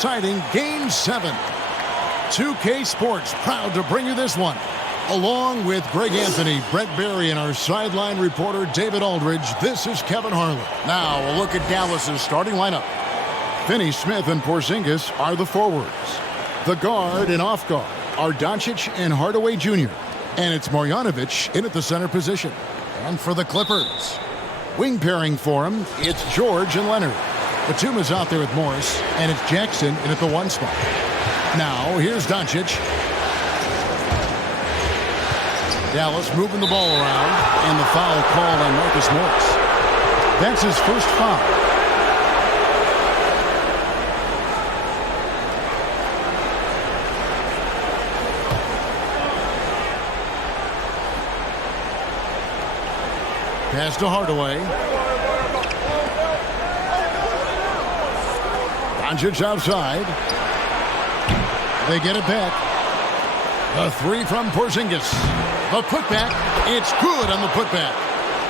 exciting Game 7. 2K Sports proud to bring you this one. Along with Greg Anthony, Brett Berry, and our sideline reporter David Aldridge, this is Kevin Harlan. Now a look at Dallas's starting lineup. Finney Smith and Porzingis are the forwards. The guard and off guard are Doncic and Hardaway Jr. And it's Marjanovic in at the center position. And for the Clippers, wing pairing for him, it's George and Leonard. Batum is out there with Morris, and it's Jackson in at the 1 spot. Now here's Doncic. Dallas moving the ball around, and the foul called on Marcus Morris. That's his first foul. Pass to Hardaway. Doncic outside. They get it back. The 3 from Porzingis. The putback, it's good on the putback.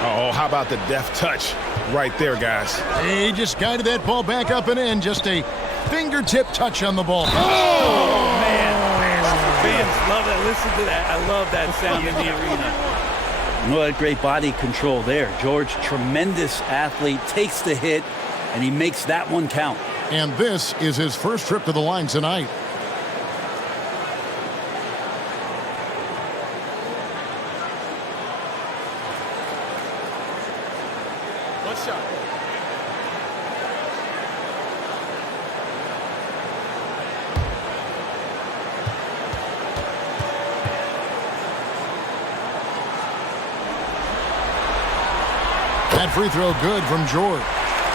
Oh, how about the deft touch right there, guys? He just guided that ball back up and in. Just a fingertip touch on the ball. Oh man. Fans love that. Listen to that. I love that sound in the arena. What great body control there. George, tremendous athlete, takes the hit, and he makes that one count. And this is his first trip to the line tonight. That free throw good from George.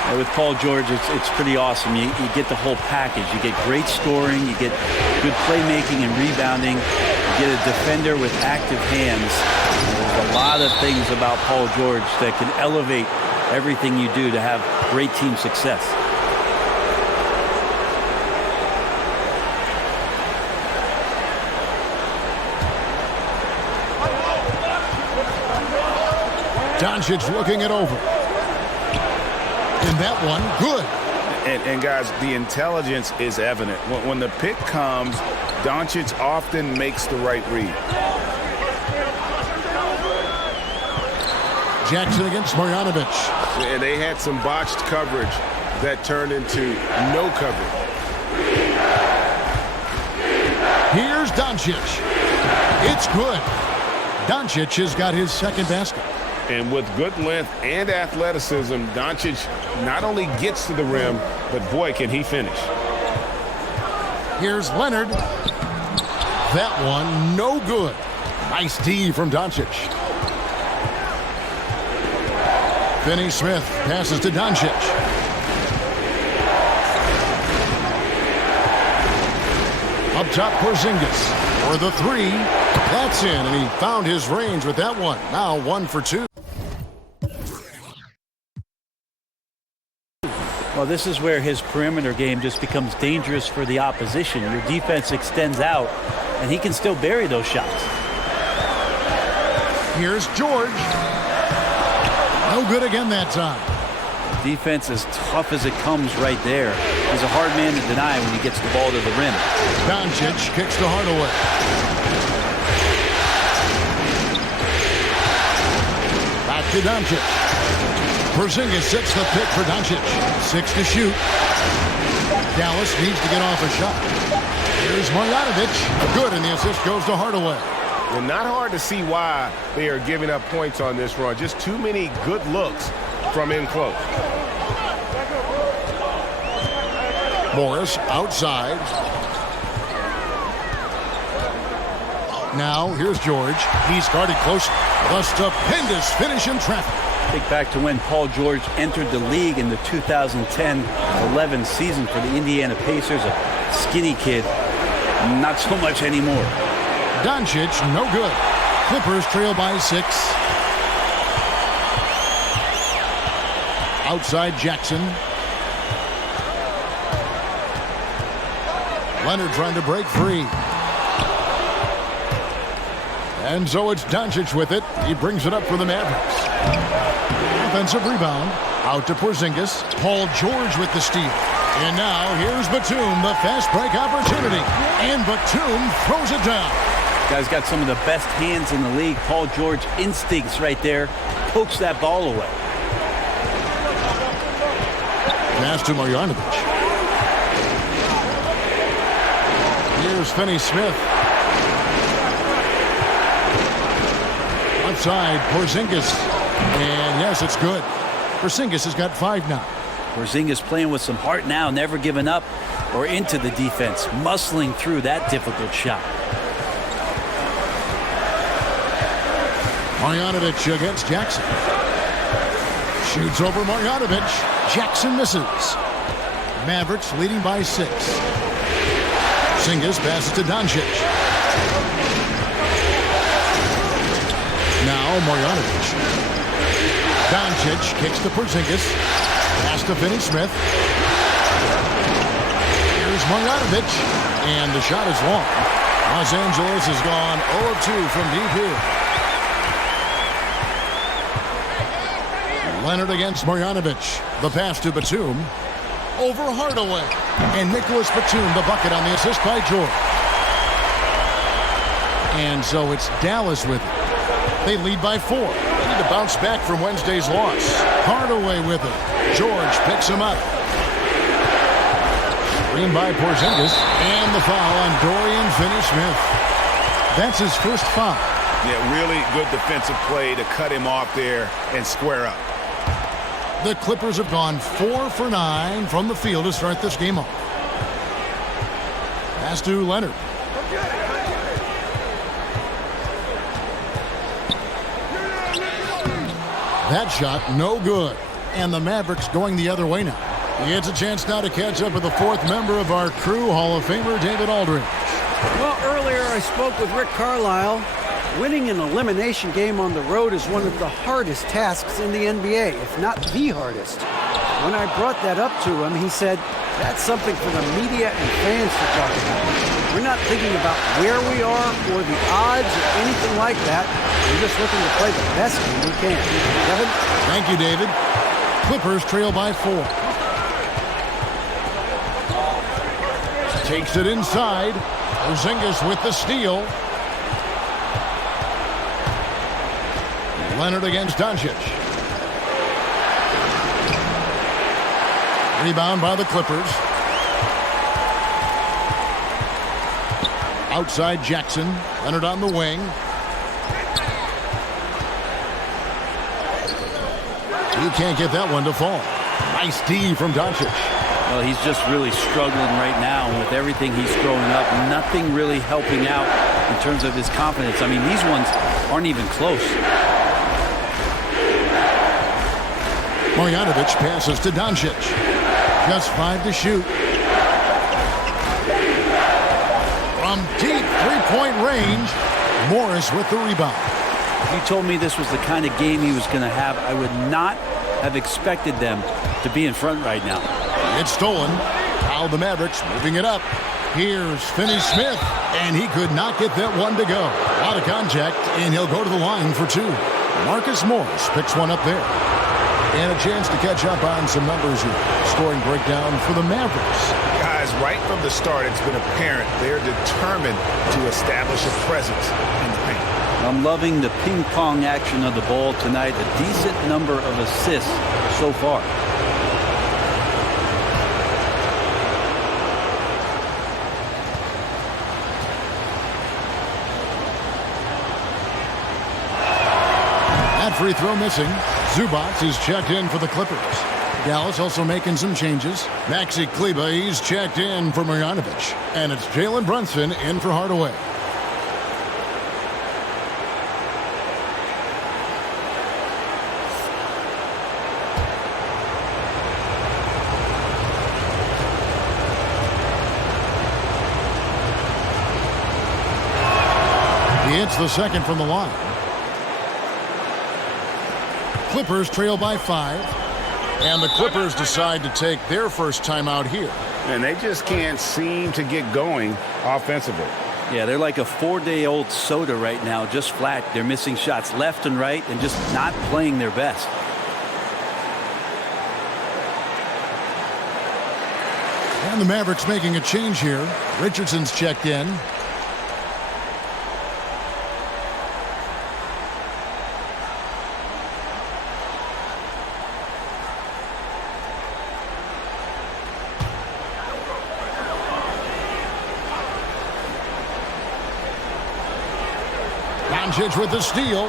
And with Paul George, it's pretty awesome. You get the whole package. You get great scoring, you get good playmaking and rebounding, you get a defender with active hands. And there's a lot of things about Paul George that can elevate everything you do to have great team success. Doncic looking it over. And that one, good. And guys, the intelligence is evident. When the pick comes, Doncic often makes the right read. Jackson against Marjanovic. And they had some botched coverage that turned into no coverage. Here's Doncic. It's good. Doncic has got his second basket. And with good length and athleticism, Doncic not only gets to the rim, but boy, can he finish. Here's Leonard. That one, no good. Nice D from Doncic. Finney Smith passes to Doncic. Up top, Porzingis for the 3. That's in, and he found his range with that one. Now 1 for 2. Well, this is where his perimeter game just becomes dangerous for the opposition. Your defense extends out, and he can still bury those shots. Here's George. No good again that time. Defense as tough as it comes right there. He's a hard man to deny when he gets the ball to the rim. Doncic kicks to Hardaway. Back to Doncic. Porzingis sets the pick for Doncic. 6 to shoot. Dallas needs to get off a shot. Here's Marjanovic. Good, and the assist goes to Hardaway. Well, not hard to see why they are giving up points on this run. Just too many good looks from in close. Morris outside. Now here's George. He's guarded close. The stupendous finish in traffic. Think back to when Paul George entered the league in the 2010-11 season for the Indiana Pacers. A skinny kid. Not so much anymore. Doncic, no good. Clippers trail by 6. Outside Jackson. Leonard trying to break free. And so it's Doncic with it. He brings it up for the Mavericks. Offensive rebound. Out to Porzingis. Paul George with the steal. And now here's Batum, the fast break opportunity. And Batum throws it down. Guy's got some of the best hands in the league. Paul George instincts right there. Pokes that ball away. Pass to Marjanovic. Here's Finney-Smith. Outside, Porzingis. And yes, it's good. Porzingis has got 5 now. Porzingis playing with some heart now, never giving up or into the defense, muscling through that difficult shot. Marjanovic against Jackson. Shoots over Marjanovic. Jackson misses. Mavericks leading by 6. Porzingis passes to Doncic. Now Marjanovic. Doncic kicks to Porzingis. Pass to Finney-Smith. Here's Marjanovic. And the shot is long. Los Angeles has gone 0 of 2 from deep here. Leonard against Marjanovic. The pass to Batum. Over Hardaway. And Nicholas Batum, the bucket on the assist by George. And so it's Dallas with it. They lead by 4. They need to bounce back from Wednesday's loss. Hardaway with it. George picks him up. Screen by Porzingis. And the foul on Dorian Finney-Smith. That's his first foul. Yeah, really good defensive play to cut him off there and square up. The Clippers have gone 4 for 9 from the field to start this game off. Pass to Leonard. That shot, no good. And the Mavericks going the other way now. He gets a chance now to catch up with the 4th member of our crew, Hall of Famer David Aldridge. Well, earlier I spoke with Rick Carlisle. Winning an elimination game on the road is one of the hardest tasks in the NBA, if not the hardest. When I brought that up to him, he said, that's something for the media and fans to talk about. We're not thinking about where we are or the odds or anything like that. We're just looking to play the best game we can. Kevin? Thank you, David. Clippers trail by 4. Takes it inside. Porzingis with the steal. Leonard against Doncic. Rebound by the Clippers. Outside Jackson. Leonard on the wing. He can't get that one to fall. Nice D from Doncic. Well, he's just really struggling right now with everything he's throwing up. Nothing really helping out in terms of his confidence. I mean, these ones aren't even close. Marjanovic passes to Doncic. Just 5 to shoot. From deep three-point range, Morris with the rebound. If you told me this was the kind of game he was going to have, I would not have expected them to be in front right now. It's stolen. Now the Mavericks moving it up. Here's Finney-Smith, and he could not get that one to go. Out of contact, and he'll go to the line for 2. Marcus Morris picks one up there. And a chance to catch up on some numbers here. Scoring breakdown for the Mavericks. Guys, right from the start, it's been apparent they're determined to establish a presence in the paint. I'm loving the ping-pong action of the ball tonight. A decent number of assists so far. That free throw missing. Zubac is checked in for the Clippers. Dallas also making some changes. Maxi Kleber, he's checked in for Marjanovic. And it's Jalen Brunson in for Hardaway. He hits the second from the line. Clippers trail by 5. And the Clippers decide to take their first timeout here. And they just can't seem to get going offensively. Yeah, they're like a 4-day-old soda right now, just flat. They're missing shots left and right and just not playing their best. And the Mavericks making a change here. Richardson's checked in. Doncic with the steal.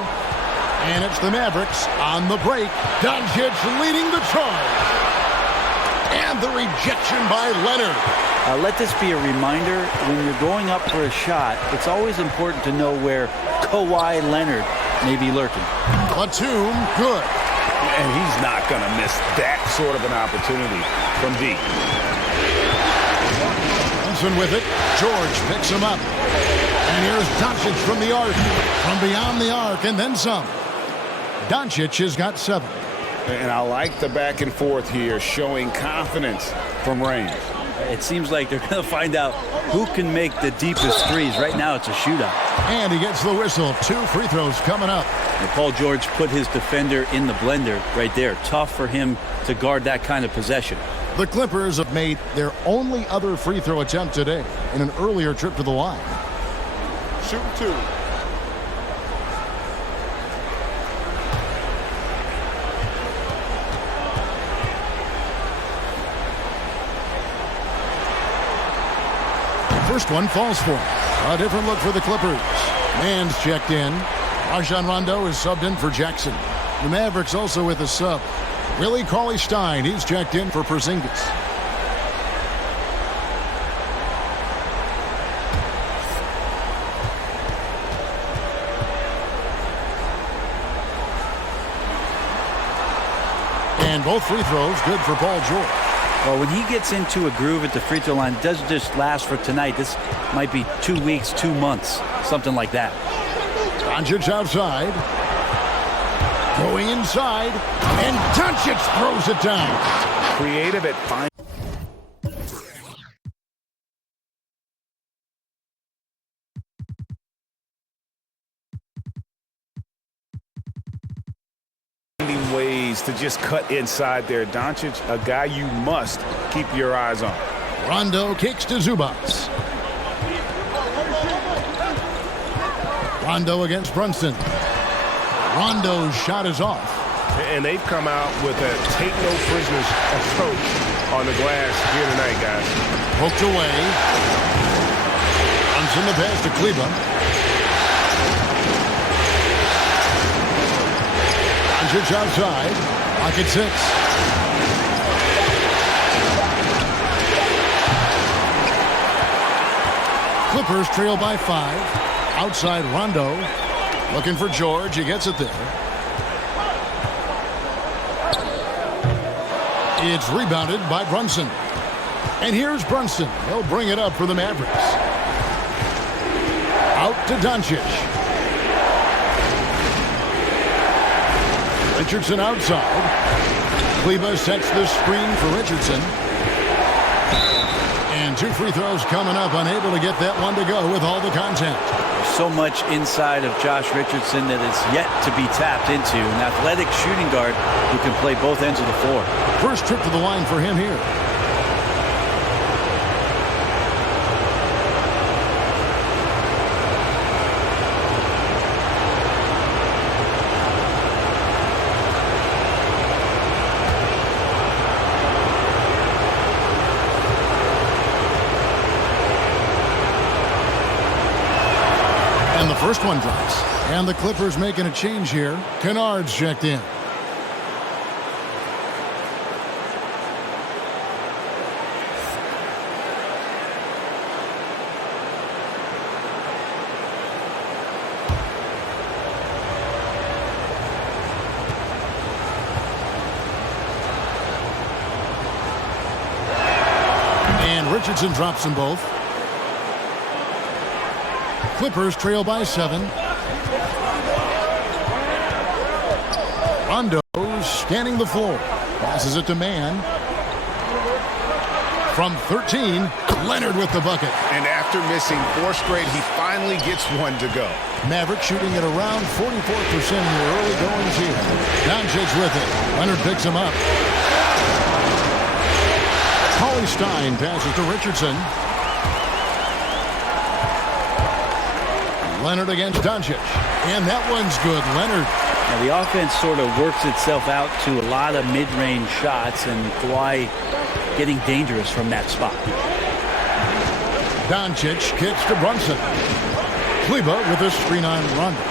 And it's the Mavericks on the break. Doncic leading the charge. And the rejection by Leonard. Let this be a reminder, when you're going up for a shot, it's always important to know where Kawhi Leonard may be lurking. Batum, good. And he's not going to miss that sort of an opportunity from deep. Thompson with it. George picks him up. And here's Doncic from the arc. From beyond the arc, and then some. Doncic has got 7. And I like the back and forth here, showing confidence from range. It seems like they're going to find out who can make the deepest threes. Right now, it's a shootout. And he gets the whistle. 2 free throws coming up. And Paul George put his defender in the blender right there. Tough for him to guard that kind of possession. The Clippers have made their only other free throw attempt today in an earlier trip to the line. Shoot 2. First one falls for him. A different look for the Clippers. Man's checked in. Rajon Rondo is subbed in for Jackson. The Mavericks also with a sub. Willie Cauley-Stein, he's checked in for Porzingis. And both free throws good for Paul George. Well, when he gets into a groove at the free throw line, it doesn't just last for tonight. This might be 2 weeks, 2 months, something like that. Doncic outside. Going inside. And Doncic throws it down. Creative at fine. Ways to just cut inside there. Doncic, a guy you must keep your eyes on. Rondo kicks to Zubats. Rondo against Brunson. Rondo's shot is off. And they've come out with a take no prisoners approach on the glass here tonight, guys. Poked away. Brunson the pass to Kleba. Doncic outside. Pocket 6. Clippers trail by 5. Outside Rondo. Looking for George. He gets it there. It's rebounded by Brunson. And here's Brunson. He'll bring it up for the Mavericks. Out to Doncic. Richardson outside. Kleba sets the screen for Richardson. And 2 free throws coming up. Unable to get that one to go with all the contact. So much inside of Josh Richardson that is yet to be tapped into. An athletic shooting guard who can play both ends of the floor. First trip to the line for him here. And the first one drops. And the Clippers making a change here. Kennard's checked in. And Richardson drops them both. Clippers trail by 7. Rondo scanning the floor. Passes it to Mann. From 13, Leonard with the bucket. And after missing 4 straight, he finally gets one to go. Maverick shooting at around 44% in the early goings here. Doncic with it. Leonard picks him up. Cauley-Stein passes to Richardson. Leonard against Doncic. And that one's good. Leonard. Now the offense sort of works itself out to a lot of mid-range shots, and Kawhi getting dangerous from that spot. Doncic kicks to Brunson. Kleba with a screen on Rondo.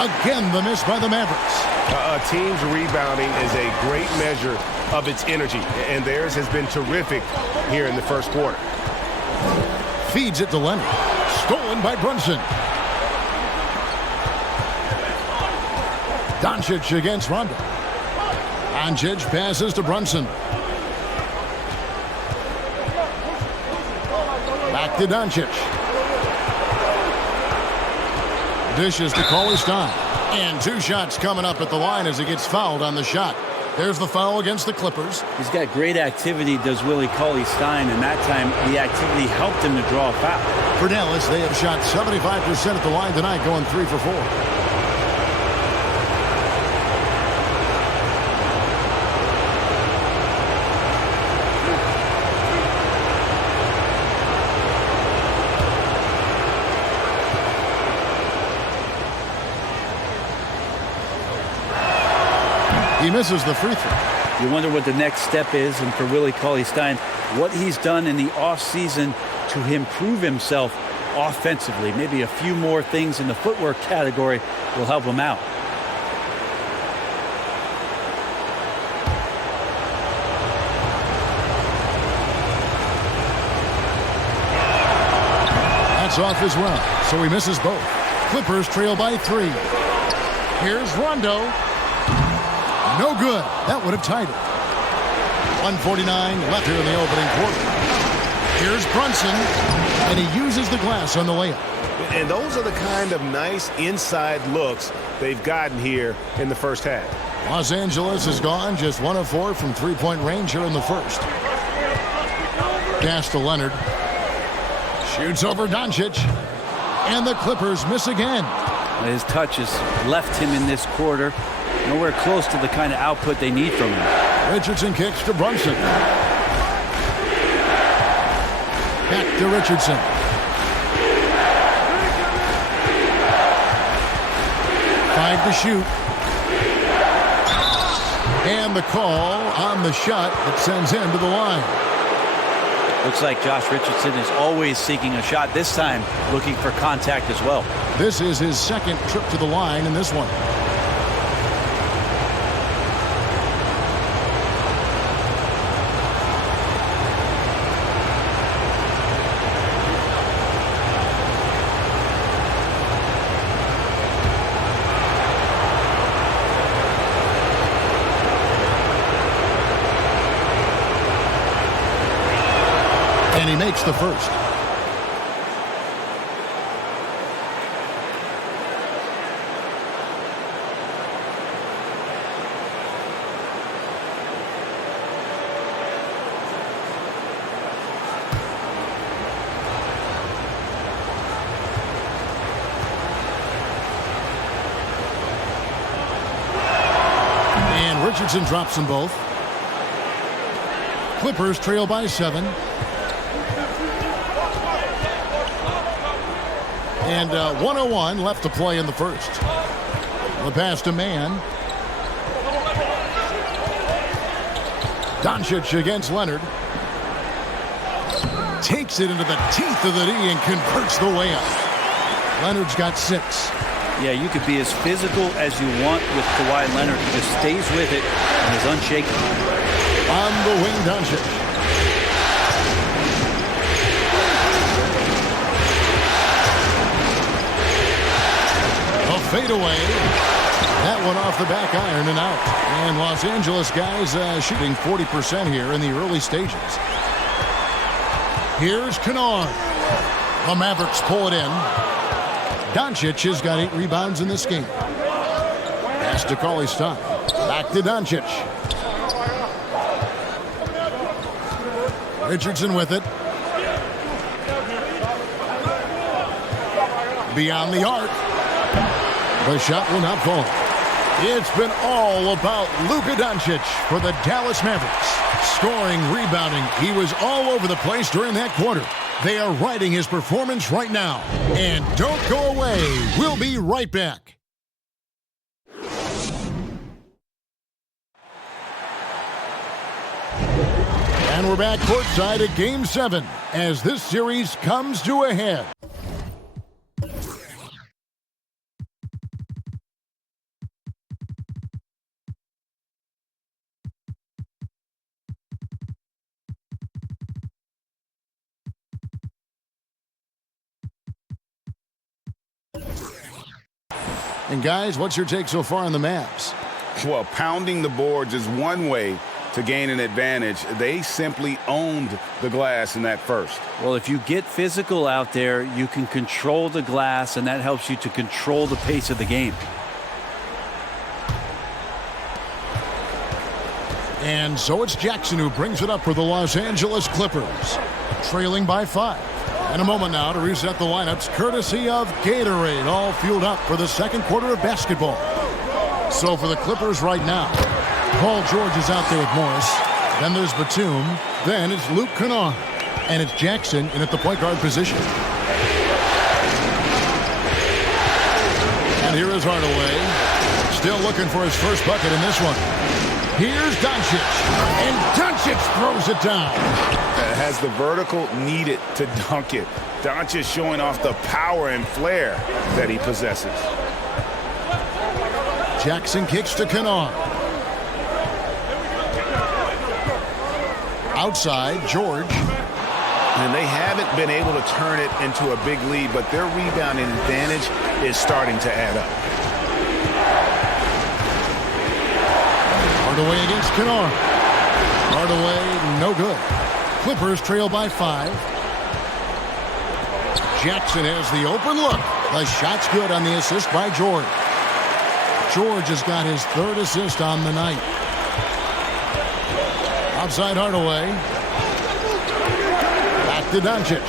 Again, the miss by the Mavericks. A team's rebounding is a great measure of its energy, and theirs has been terrific here in the first quarter. Feeds it to Leonard. Stolen by Brunson. Doncic against Rondo. Doncic passes to Brunson. Back to Doncic. Dishes to Cauley-Stein. And 2 shots coming up at the line as he gets fouled on the shot. There's the foul against the Clippers. He's got great activity, does Willie Cauley-Stein, and that time the activity helped him to draw a foul. For Dallas, they have shot 75% at the line tonight, going 3 for 4. He misses the free throw. You wonder what the next step is, and for Willie Cauley-Stein, what he's done in the offseason to improve himself offensively. Maybe a few more things in the footwork category will help him out. That's off as well, so he misses both. Clippers trail by 3. Here's Rondo. No good. That would have tied it. 1:49 left here in the opening quarter. Here's Brunson, and he uses the glass on the layup. And those are the kind of nice inside looks they've gotten here in the first half. Los Angeles is gone, just 1 of 4 from three-point range here in the first. Pass to Leonard. Shoots over Doncic. And the Clippers miss again. His touch has left him in this quarter. Nowhere close to the kind of output they need from him. Richardson kicks to Brunson. Back to Richardson. Five to shoot. And the call on the shot that sends him to the line. Looks like Josh Richardson is always seeking a shot, this time looking for contact as well. This is his second trip to the line in this one. And he makes the first. And Richardson drops them both. Clippers trail by 7. And 1:01 left to play in the first. The pass to Mann. Doncic against Leonard. Takes it into the teeth of the D and converts the layup. Leonard's got 6. Yeah, you could be as physical as you want with Kawhi Leonard. He just stays with it and is unshaken. On the wing, Doncic. Fade away. That one off the back iron and out. And Los Angeles guys shooting 40% here in the early stages. Here's Kennard. The Mavericks pull it in. Doncic has got 8 rebounds in this game. Pass to Cauley-Stein. Back to Doncic. Richardson with it. Beyond the arc. The shot will not fall. It's been all about Luka Doncic for the Dallas Mavericks. Scoring, rebounding. He was all over the place during that quarter. They are riding his performance right now. And don't go away. We'll be right back. And we're back courtside at Game 7 as this series comes to a head. And guys, what's your take so far on the Mavs? Well, pounding the boards is one way to gain an advantage. They simply owned the glass in that first. Well, if you get physical out there, you can control the glass, and that helps you to control the pace of the game. And so it's Jackson who brings it up for the Los Angeles Clippers, trailing by 5. And a moment now to reset the lineups, courtesy of Gatorade, all fueled up for the second quarter of basketball. So for the Clippers right now, Paul George is out there with Morris. Then there's Batum. Then it's Luke Kennard. And it's Jackson in at the point guard position. And here is Hardaway. Still looking for his first bucket in this one. Here's Doncic. And Doncic throws it down. Has the vertical needed to dunk it. Doncic showing off the power and flair that he possesses. Jackson kicks to Kennard. Outside, George. And they haven't been able to turn it into a big lead, but their rebounding advantage is starting to add up. Hardaway against Kennard. Hardaway, no good. Clippers trail by 5. Jackson has the open look. The shot's good on the assist by George. George has got his third assist on the night. Outside Hardaway. Back to Doncic.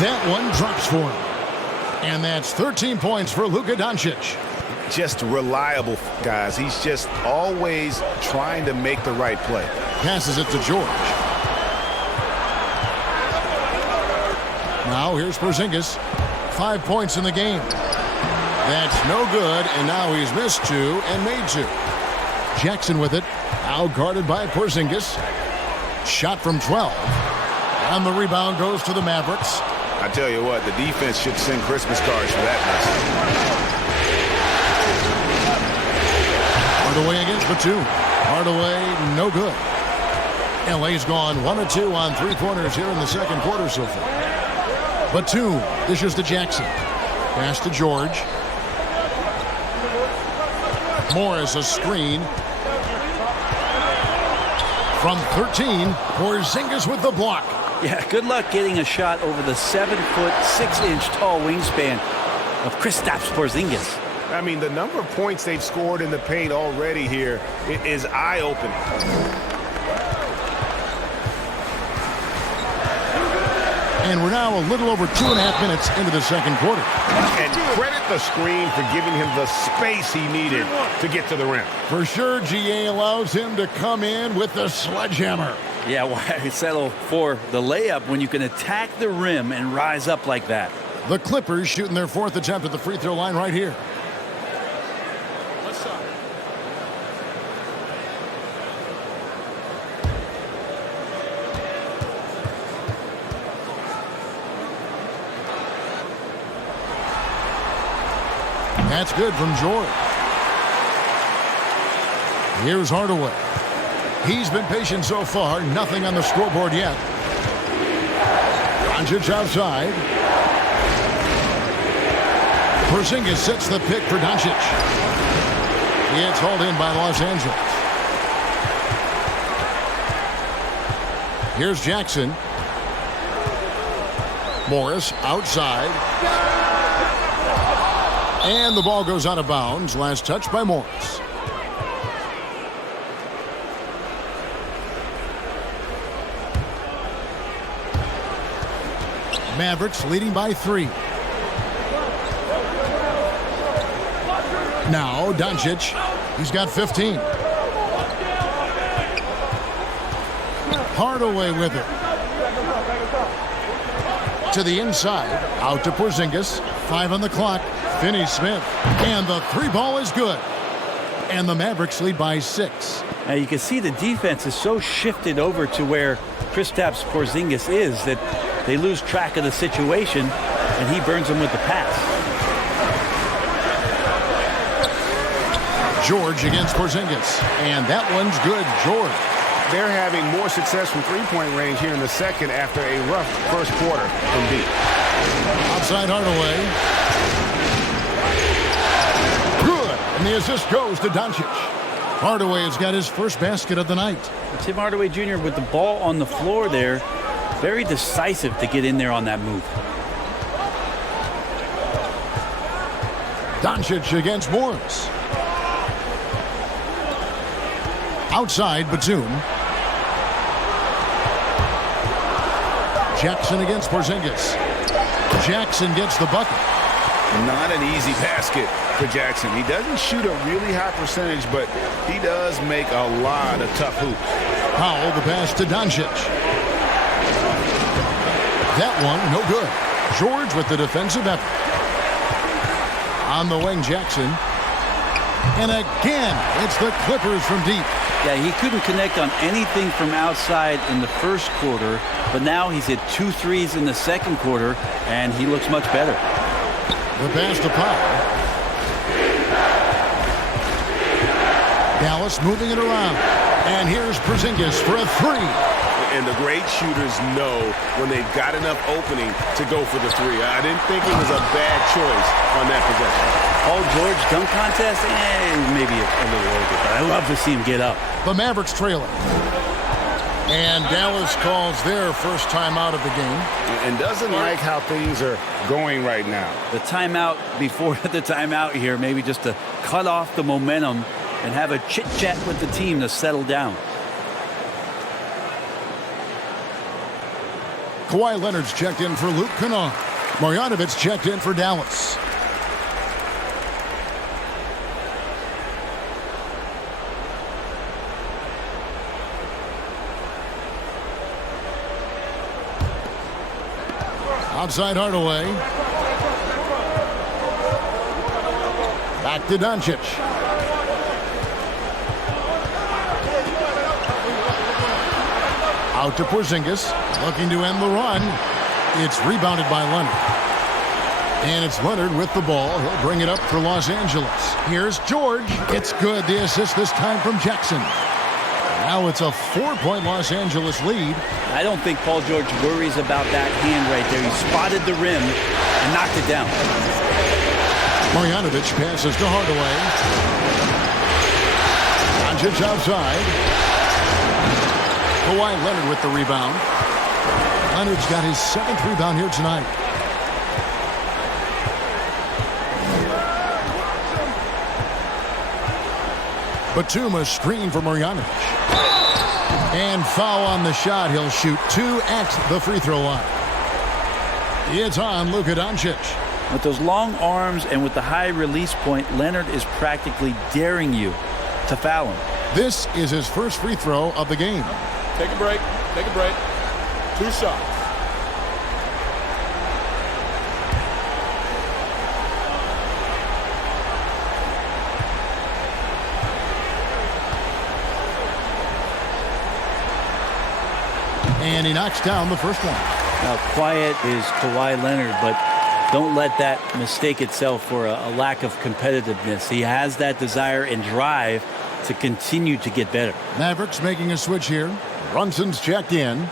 That one drops for him. And that's 13 points for Luka Doncic. Just reliable, guys. He's just always trying to make the right play. Passes it to George. Now here's Porzingis. 5 points in the game. That's no good, and now he's missed 2 and made 2. Jackson with it. Out guarded by Porzingis. Shot from 12. And the rebound goes to the Mavericks. I tell you what, the defense should send Christmas cards for that mess. Hardaway against Batum. Hardaway, no good. LA's gone 1 of 2 on 3-pointers here in the second quarter so far. Batum dishes to Jackson. Pass to George. Morris a screen. From 13, Porzingis with the block. Yeah, good luck getting a shot over the 7-foot, 6-inch tall wingspan of Kristaps Porzingis. I mean, the number of points they've scored in the paint already here is eye-opening. And we're now a little over 2.5 minutes into the second quarter. And credit the screen for giving him the space he needed to get to the rim. For sure, GA allows him to come in with the sledgehammer. Yeah, why settle for the layup when you can attack the rim and rise up like that? The Clippers shooting their 4th attempt at the free throw line right here. That's good from George. Here's Hardaway. He's been patient so far. Nothing on the scoreboard yet. Doncic outside. Porzingis sets the pick for Doncic. It's hauled in by Los Angeles. Here's Jackson. Morris outside. And the ball goes out of bounds. Last touch by Morris. Mavericks leading by 3. Now Doncic. He's got 15. Hardaway with it. To the inside, out to Porzingis. 5 on the clock. Finney-Smith. And the three ball is good. And the Mavericks lead by 6. Now you can see the defense is so shifted over to where Kristaps Porzingis is that they lose track of the situation, and he burns them with the pass. George against Porzingis. And that one's good. George. They're having more success from three-point range here in the second after a rough first quarter from deep. Outside Hardaway. Good. And the assist goes to Doncic. Hardaway has got his first basket of the night. Tim Hardaway Jr. with the ball on the floor there. Very decisive to get in there on that move. Doncic against Morris. Outside Batum. Jackson against Porzingis. Jackson gets the bucket. Not an easy basket for Jackson. He doesn't shoot a really high percentage, but he does make a lot of tough hoops. Powell the pass to Doncic. That one no good. George with the defensive effort. On the wing, Jackson. And again, it's the Clippers from deep. Yeah, he couldn't connect on anything from outside in the first quarter, but now he's hit 2 threes in the second quarter, and he looks much better. The pass to Powell. Dallas moving it around. And here's Porzingis for a three. And the great shooters know when they've got enough opening to go for the three. I didn't think it was a bad choice on that possession. Paul George dunk contest, maybe a little over, but I love to see him get up. The Mavericks trailing. And Dallas calls their first timeout of the game. And doesn't like how things are going right now. The timeout before the timeout here, maybe just to cut off the momentum and have a chit-chat with the team to settle down. Kawhi Leonard's checked in for Luke Kennard. Marjanovic checked in for Dallas. Outside Hardaway. Back to Doncic. Out to Porzingis. Looking to end the run. It's rebounded by Leonard. And it's Leonard with the ball. He'll bring it up for Los Angeles. Here's George. It's good. The assist this time from Jackson. Now it's a 4-point Los Angeles lead. I don't think Paul George worries about that hand right there. He spotted the rim and knocked it down. Marjanovic passes to Hardaway. Doncic outside. Kawhi Leonard with the rebound. Leonard's got his 7th rebound here tonight. Batum a screen for Marjanovic. And foul on the shot. He'll shoot 2 at the free throw line. It's on Luka Doncic. With those long arms and with the high release point, Leonard is practically daring you to foul him. This is his first free throw of the game. Take a break. Take a break. 2 shots. And he knocks down the first one. Now, quiet is Kawhi Leonard, but don't let that mistake itself for a lack of competitiveness. He has that desire and drive to continue to get better. Mavericks making a switch here. Brunson's checked in.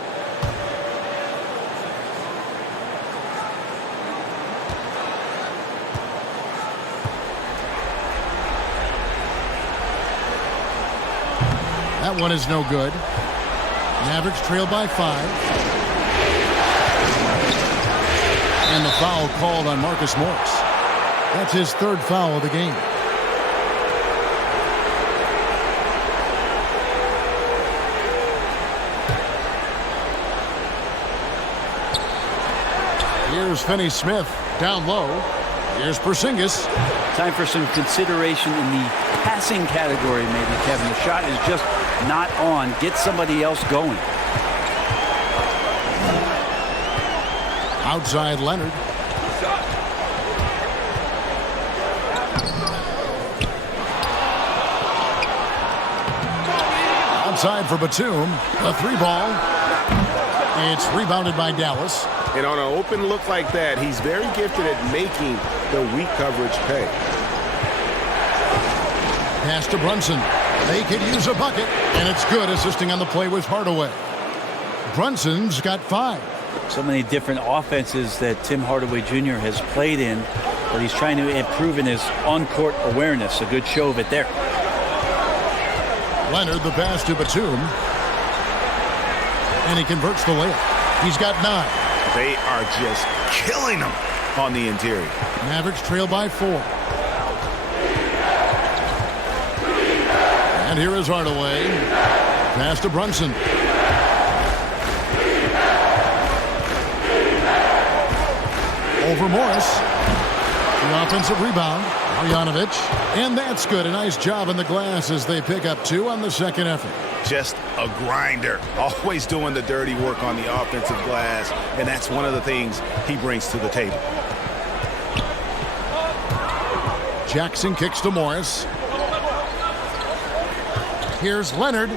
That one is no good. Mavericks trail by 5. And the foul called on Marcus Morris. That's his 3rd foul of the game. Here's Finney-Smith down low. Here's Porzingis. Time for some consideration in the passing category, maybe, Kevin. The shot is just not on. Get somebody else going. Outside Leonard. Outside for Batum. A 3-ball. It's rebounded by Dallas. And on an open look like that, he's very gifted at making the weak coverage pay. Pass to Brunson. They could use a bucket, and it's good, assisting on the play with Hardaway. Brunson's got 5. So many different offenses that Tim Hardaway Jr. has played in, but he's trying to improve in his on-court awareness. A good show of it there. Leonard, the pass to Batum. And he converts the layup. He's got 9. They are just killing them on the interior. Mavericks trail by 4. And here is Hardaway. Pass to Brunson. Over Morris. The offensive rebound. Marjanovic. And that's good. A nice job in the glass as they pick up 2 on the second effort. Just a grinder. Always doing the dirty work on the offensive glass. And that's one of the things he brings to the table. Jackson kicks to Morris. Here's Leonard.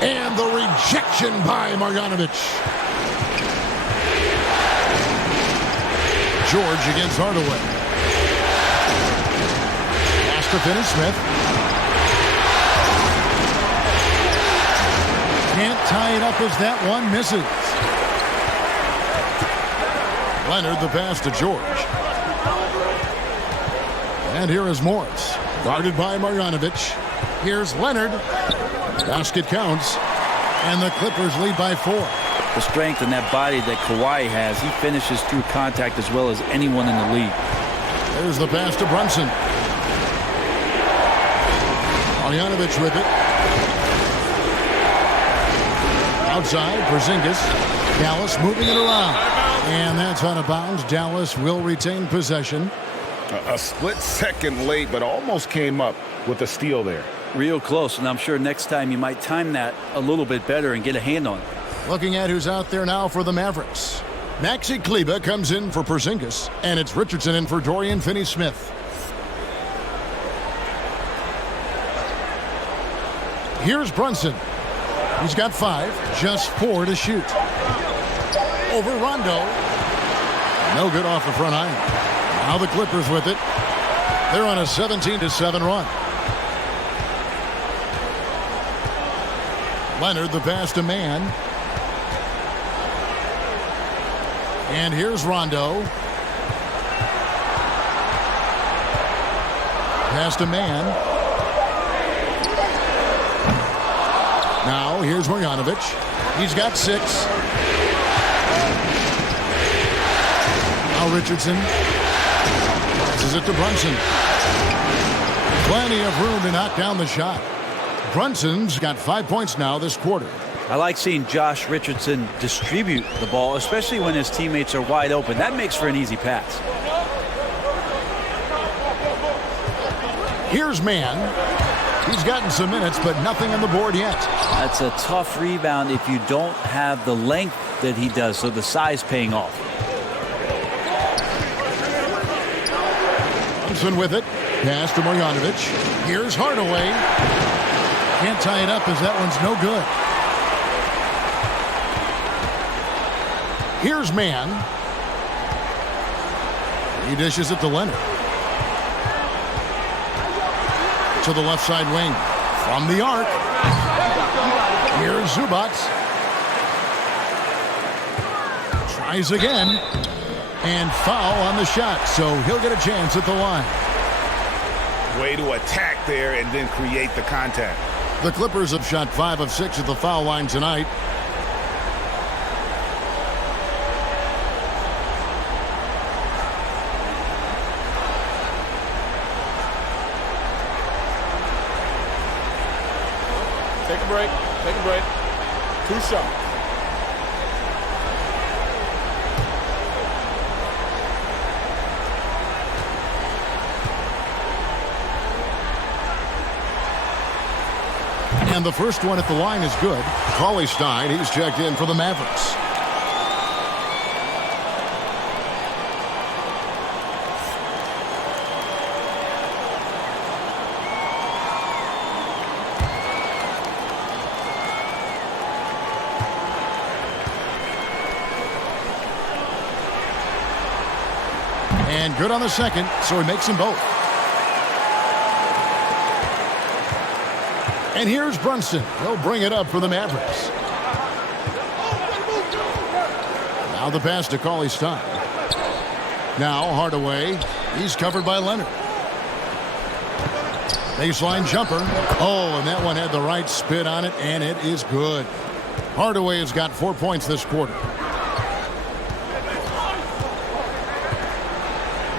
And the rejection by Marjanovic. George against Hardaway. Pass to Finney-Smith. Can't tie it up as that one misses. Leonard, the pass to George. And here is Morris. Guarded by Marjanovic. Here's Leonard. Basket counts. And the Clippers lead by 4. The strength and that body that Kawhi has, he finishes through contact as well as anyone in the league. There's the pass to Brunson. Marjanovic with it. Outside, Porzingis. Dallas moving it around. And that's out of bounds. Dallas will retain possession. A split second late, but almost came up with a steal there. Real close, and I'm sure next time you might time that a little bit better and get a hand on it. Looking at who's out there now for the Mavericks. Maxi Kleber comes in for Porzingis, and it's Richardson in for Dorian Finney-Smith. Here's Brunson. He's got 5, just 4 to shoot. Over Rondo. No good off the front iron. Now the Clippers with it. They're on a 17-7 run. Leonard, the pass to Mann. And here's Rondo. Pass to Mann. Now here's Marjanovic. He's got 6. Now Richardson. Passes it to Brunson. Plenty of room to knock down the shot. Brunson's got 5 points now this quarter. I like seeing Josh Richardson distribute the ball, especially when his teammates are wide open. That makes for an easy pass. Here's Mann. He's gotten some minutes, but nothing on the board yet. That's a tough rebound if you don't have the length that he does, so the size paying off. Thompson with it. Pass to Marjanovic. Here's Hardaway. Can't tie it up as that one's no good. Here's Mann. He dishes it to Leonard. To the left side wing. From the arc. Here's Zubac. Tries again. And foul on the shot, so he'll get a chance at the line. Way to attack there and then create the contact. The Clippers have shot 5 of 6 at the foul line tonight. Take a break. Take a break. 2 shots. And the first one at the line is good. Cauley Stein, he's checked in for the Mavericks. And good on the second, so he makes them both. And here's Brunson. He'll bring it up for the Mavericks. Now the pass to Cauley-Stein. Now Hardaway. He's covered by Leonard. Baseline jumper. Oh, and that one had the right spin on it, and it is good. Hardaway has got 4 points this quarter.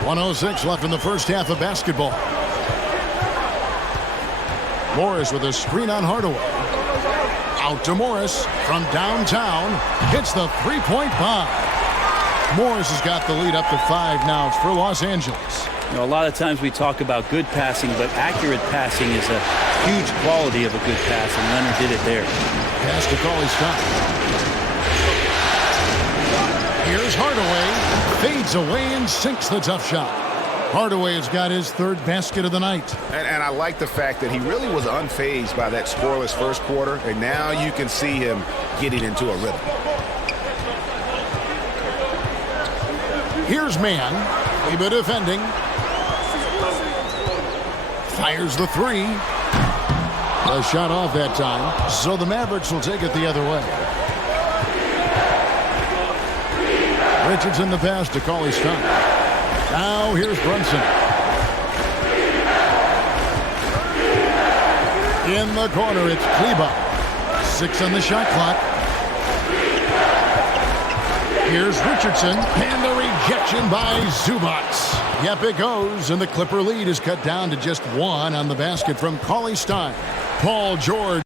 1:06 left in the first half of basketball. Morris with a screen on Hardaway. Out to Morris from downtown. Hits the three-point bomb. Morris has got the lead up to 5 now for Los Angeles. You know, a lot of times we talk about good passing, but accurate passing is a huge quality of a good pass, and Leonard did it there. Pass to Cauley-Stein. Here's Hardaway. Fades away and sinks the tough shot. Hardaway has got his 3rd basket of the night. And I like the fact that he really was unfazed by that scoreless first quarter, and now you can see him getting into a rhythm. Here's Mann. Kleba defending. Fires the 3. The shot off that time, so the Mavericks will take it the other way. Richardson the pass to Cauley-Stein. Now here's Brunson. In the corner, it's Kleba. 6 on the shot clock. Here's Richardson, and the rejection by Zubac. Yep, it goes, and the Clipper lead is cut down to just 1 on the basket from Cauley-Stein. Paul George.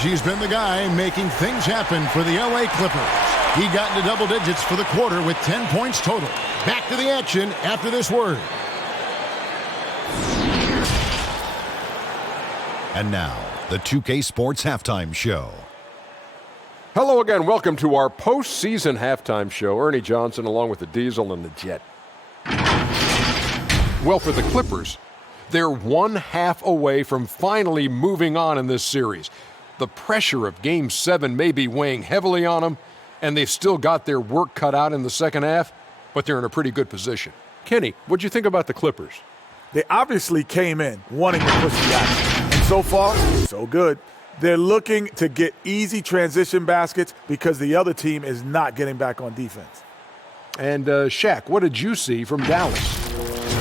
He's been the guy making things happen for the LA Clippers. He got into double digits for the quarter with 10 points total. Back to the action after this word. And now, the 2K Sports Halftime Show. Hello again. Welcome to our postseason halftime show. Ernie Johnson along with the Diesel and the Jet. Well, for the Clippers, they're 1/2 away from finally moving on in this series. The pressure of Game 7 may be weighing heavily on them, and they've still got their work cut out in the second half, but they're in a pretty good position. Kenny, what'd you think about the Clippers? They obviously came in wanting to push the action. And so far, so good. They're looking to get easy transition baskets because the other team is not getting back on defense. And Shaq, what did you see from Dallas?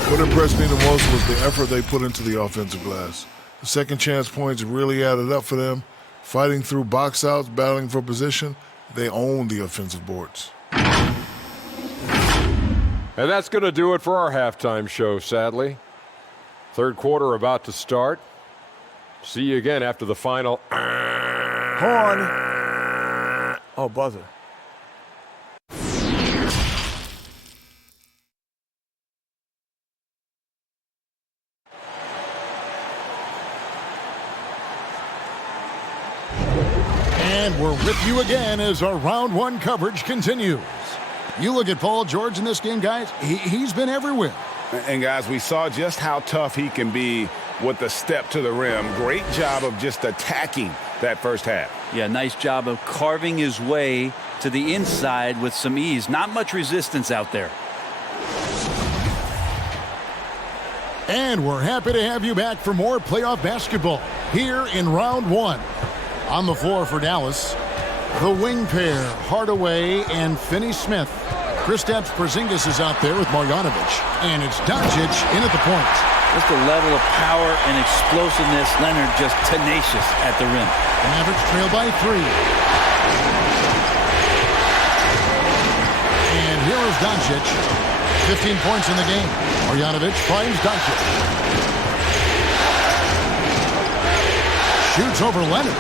What impressed me the most was the effort they put into the offensive glass. The second chance points really added up for them. Fighting through box outs, battling for position, they own the offensive boards. And that's going to do it for our halftime show, sadly. Third quarter about to start. See you again after the final. Horn. Oh, buzzer. And we're with you again as our round 1 coverage continues. You look at Paul George in this game, guys. He's been everywhere. And, guys, we saw just how tough he can be with the step to the rim. Great job of just attacking that first half. Yeah, nice job of carving his way to the inside with some ease. Not much resistance out there. And we're happy to have you back for more playoff basketball here in round 1. On the floor for Dallas, the wing pair, Hardaway and Finney-Smith. Kristaps Porzingis is out there with Marjanovic, and it's Doncic in at the point. Just a level of power and explosiveness. Leonard just tenacious at the rim. The Mavericks trail by 3. And here is Doncic. 15 points in the game. Marjanovic finds Doncic. Shoots over Leonard.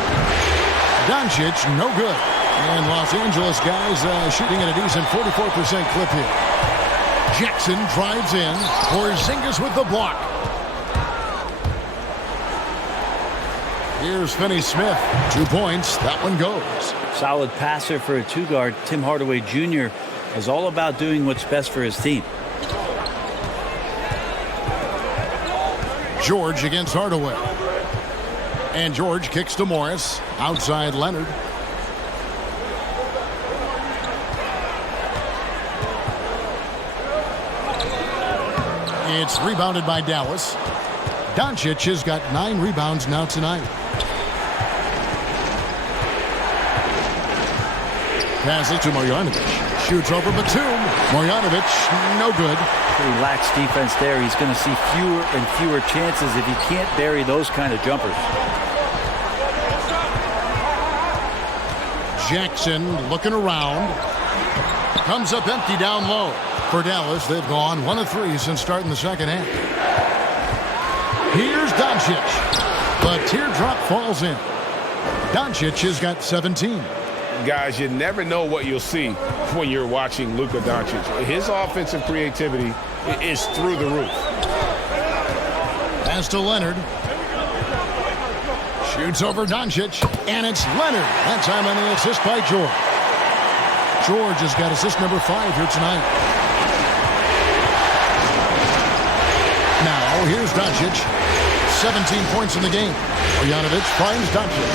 Doncic, no good. And Los Angeles guys shooting at a decent 44% clip here. Jackson drives in. Porzingis with the block. Here's Finney-Smith. 2 points. That one goes. Solid passer for a two-guard. Tim Hardaway Jr. is all about doing what's best for his team. George against Hardaway. And George kicks to Morris. Outside Leonard. It's rebounded by Dallas. Doncic has got 9 rebounds now tonight. Passes to Marjanovic. Shoots over Batum. Marjanovic, no good. Pretty lax defense there. He's going to see fewer and fewer chances if he can't bury those kind of jumpers. Jackson looking around. Comes up empty down low. For Dallas, they've gone 1 of 3 since starting the second half. Here's Doncic. The teardrop falls in. Doncic has got 17. Guys, you never know what you'll see when you're watching Luka Doncic. His offensive creativity is through the roof. Pass to Leonard. Shoots over Doncic, and it's Leonard. That time on the assist by George. George has got assist number 5 here tonight. Now, here's Doncic. 17 points in the game. Marjanovic finds Doncic.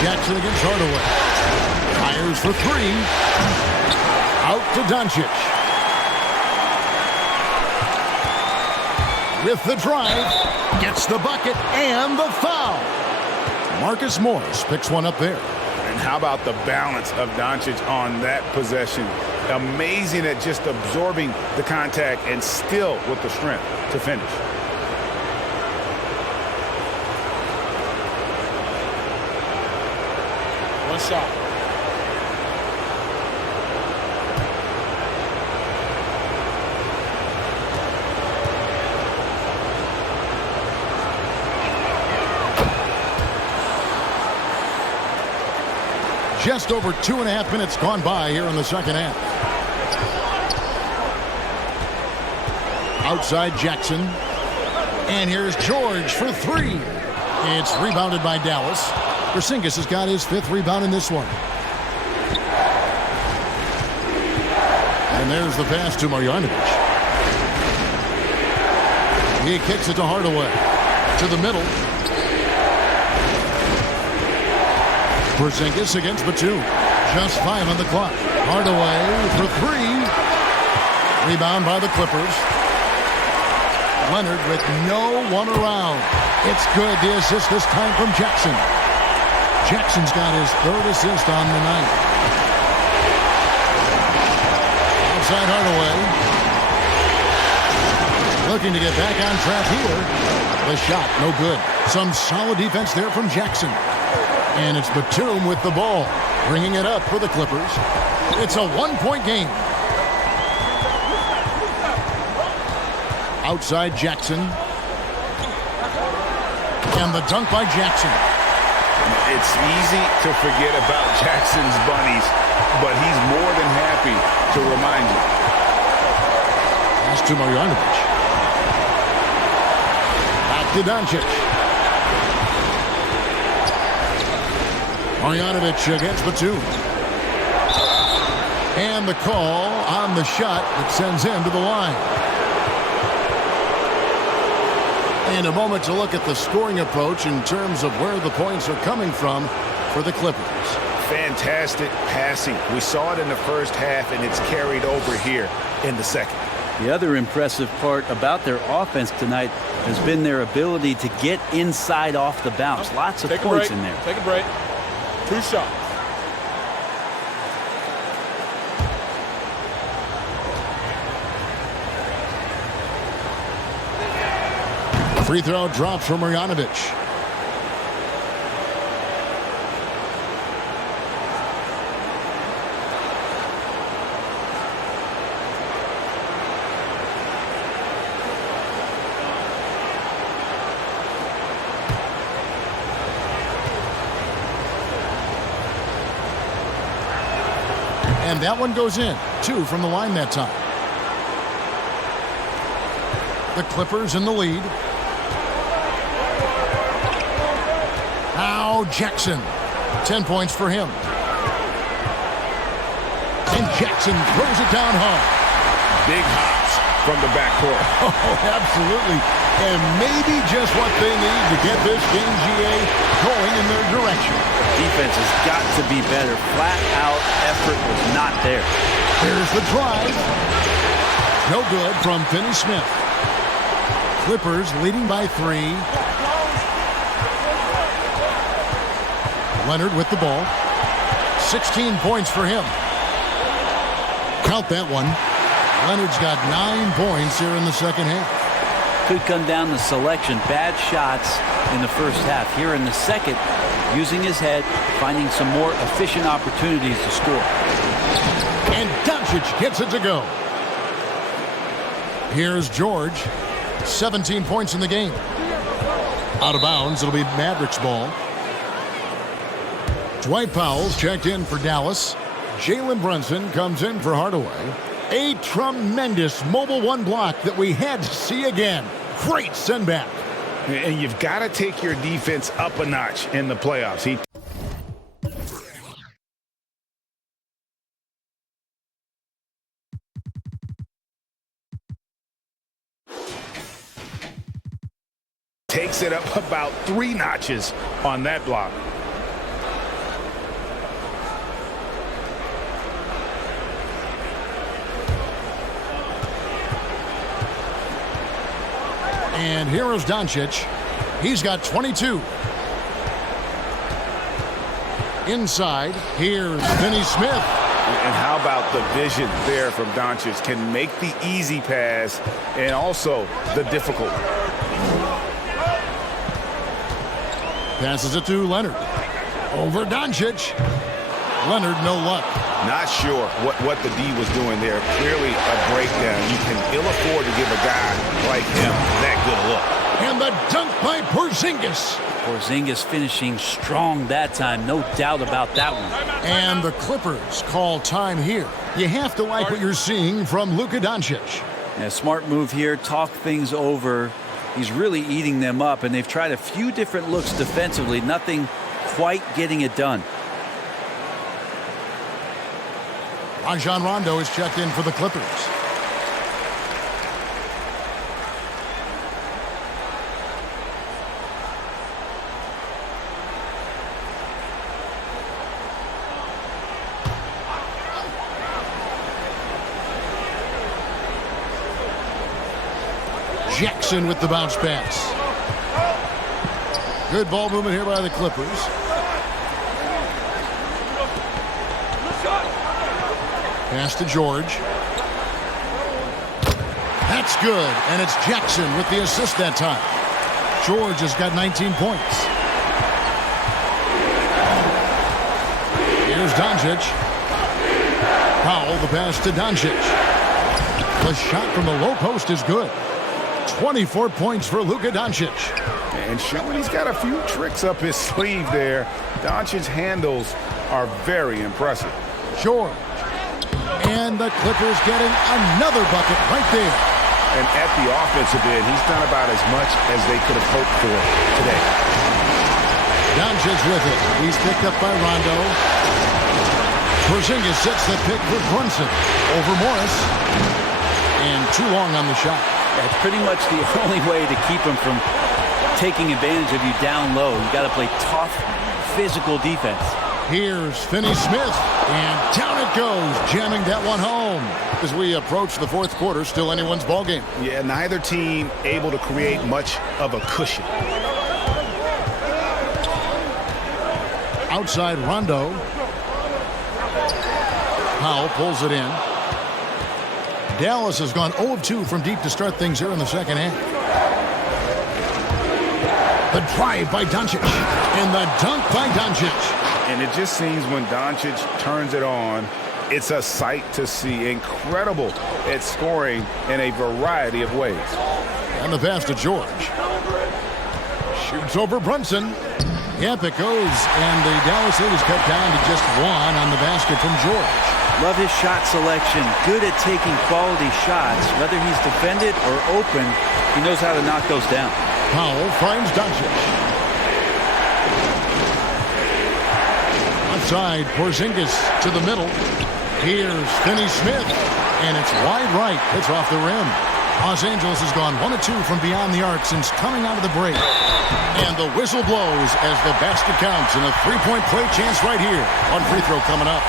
Jackson against Hardaway. Fires for 3. Out to Doncic. With the drive. Gets the bucket and the foul. Marcus Morris picks one up there. And how about the balance of Doncic on that possession? Amazing at just absorbing the contact and still with the strength to finish. One shot. Just over 2.5 minutes gone by here in the second half. Outside Jackson. And here's George for 3. It's rebounded by Dallas. Porzingis has got his 5th rebound in this one. And there's the pass to Marjanovic. He kicks it to Hardaway. To the middle. Porzingis against Batum. Just 5 on the clock. Hardaway for 3. Rebound by the Clippers. Leonard with no one around. It's good. The assist this time from Jackson. Jackson's got his 3rd assist on the night. Outside Hardaway. Looking to get back on track here. The shot, no good. Some solid defense there from Jackson. And it's Batum with the ball, bringing it up for the Clippers. It's a 1-point game. Outside Jackson. And the dunk by Jackson. It's easy to forget about Jackson's bunnies, but he's more than happy to remind you. Pass to Marjanovic. Back to Doncic. Marjanovic against Batum. And the call on the shot that sends him to the line. And a moment to look at the scoring approach in terms of where the points are coming from for the Clippers. Fantastic passing. We saw it in the first half, and it's carried over here in the second. The other impressive part about their offense tonight has been their ability to get inside off the bounce. Lots of points in there. Take a break. 2 shots. Free throw drops from Marjanovic. And that one goes in. 2 from the line that time. The Clippers in the lead. Now Jackson. 10 points for him. And Jackson throws it down hard. Big hops from the backcourt. Oh, absolutely. And maybe just what they need to get this game, GA, going in their direction. Defense has got to be better. Flat-out effort was not there. Here's the drive. No good from Finney-Smith. Clippers leading by 3. Leonard with the ball. 16 points for him. Count that one. Leonard's got 9 points here in the second half. Could come down to selection. Bad shots in the first half. Here in the second, using his head, finding some more efficient opportunities to score. And Doncic gets it to go. Here's George. 17 points in the game. Out of bounds, it'll be Mavericks ball. Dwight Powell's checked in for Dallas. Jalen Brunson comes in for Hardaway. A tremendous mobile one block that we had to see again. Great send back. And you've got to take your defense up a notch in the playoffs. He takes it up about 3 notches on that block. And here is Doncic. He's got 22. Inside, here's Finney-Smith. And how about the vision there from Doncic? Can make the easy pass and also the difficult. Passes it to Leonard. Over Doncic. Leonard, no luck. Not sure what the D was doing there. Clearly a breakdown. You can ill afford to give a guy like him that good a look. And the dunk by Porzingis. Porzingis finishing strong that time. No doubt about that one. And the Clippers call time here. You have to like what you're seeing from Luka Doncic. Yeah, smart move here. Talk things over. He's really eating them up, and they've tried a few different looks defensively. Nothing quite getting it done. Rajon Rondo is checked in for the Clippers. Jackson with the bounce pass. Good ball movement here by the Clippers. Pass to George. That's good, and it's Jackson with the assist that time. George has got 19 points. Here's Doncic. Powell, the pass to Doncic. The shot from the low post is good. 24 points for Luka Doncic. And showing he's got a few tricks up his sleeve there. Doncic's handles are very impressive. George. And the Clippers getting another bucket right there. And at the offensive end, he's done about as much as they could have hoped for today. Doncic with it. He's picked up by Rondo. Porzingis sets the pick for Brunson. Over Morris. And too long on the shot. That's pretty much the only way to keep him from taking advantage of you down low. You got to play tough, physical defense. Here's Finney-Smith, and down it goes, jamming that one home. As we approach the fourth quarter, still anyone's ball game. Yeah, neither team able to create much of a cushion. Outside Rondo. Powell pulls it in. Dallas has gone 0 of 2 from deep to start things here in the second half. The drive by Doncic, and the dunk by Doncic. And it just seems when Doncic turns it on, it's a sight to see. Incredible at scoring in a variety of ways. And the pass to George. Shoots over Brunson. Yep, it goes. And the Dallas lead is cut down to just 1 on the basket from George. Love his shot selection. Good at taking quality shots. Whether he's defended or open, he knows how to knock those down. Powell finds Doncic. left side. Porzingis to the middle. Here's Finney Smith, and it's wide right. It's off the rim. Los Angeles has gone 1 of 2 from beyond the arc since coming out of the break. And the whistle blows as the basket counts, and a three-point play chance right here. One free throw coming up.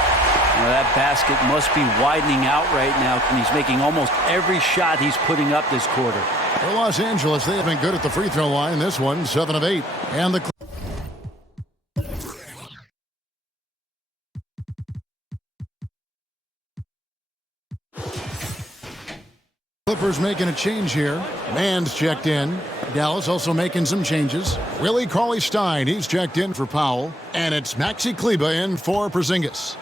Well, that basket must be widening out right now, and he's making almost every shot he's putting up this quarter. For Los Angeles, they have been good at the free throw line. This one, 7 of 8. And the Clippers making a change here. Mann's checked in. Dallas also making some changes. Willie Cauley-Stein, he's checked in for Powell. And it's Maxi Kleber in for Porzingis.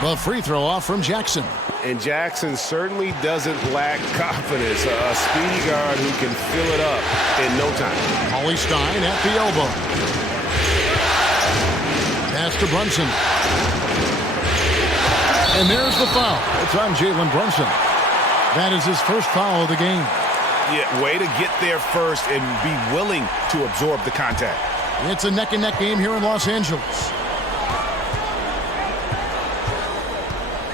The free throw off from Jackson. And Jackson certainly doesn't lack confidence. A speedy guard who can fill it up in no time. Cauley-Stein at the elbow. Pass to Brunson. And there's the foul. It's on Jalen Brunson. That is his first foul of the game. Yeah, way to get there first and be willing to absorb the contact. It's a neck-and-neck game here in Los Angeles.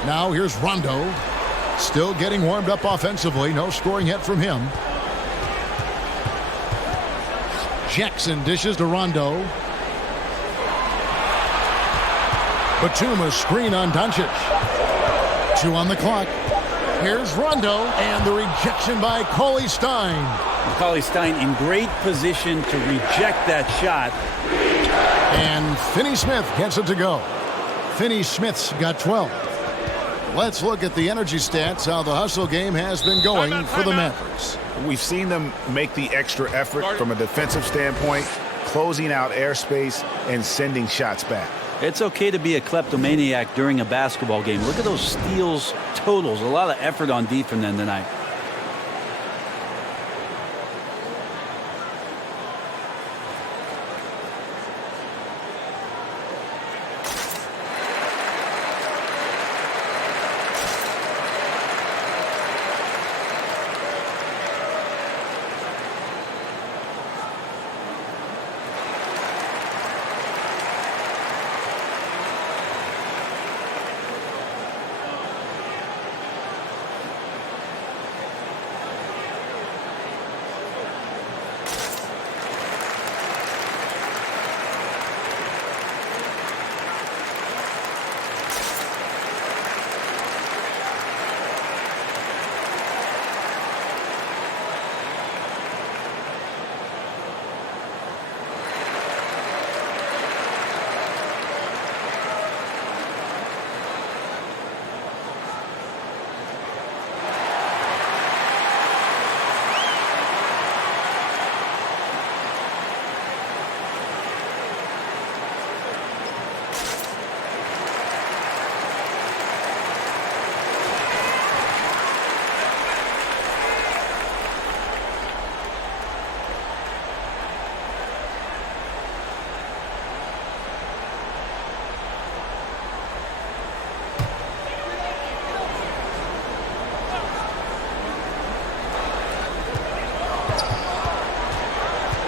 Now here's Rondo. Still getting warmed up offensively. No scoring yet from him. Jackson dishes to Rondo. Batum screen on Doncic. 2 on the clock. Here's Rondo, and the rejection by Cauley-Stein. Cauley-Stein in great position to reject that shot. And Finney Smith gets it to go. Finney Smith's got 12. Let's look at the energy stats, how the hustle game has been going for the Mavericks. We've seen them make the extra effort from a defensive standpoint, closing out airspace and sending shots back. It's okay to be a kleptomaniac during a basketball game. Look at those steals totals. A lot of effort on D from them tonight.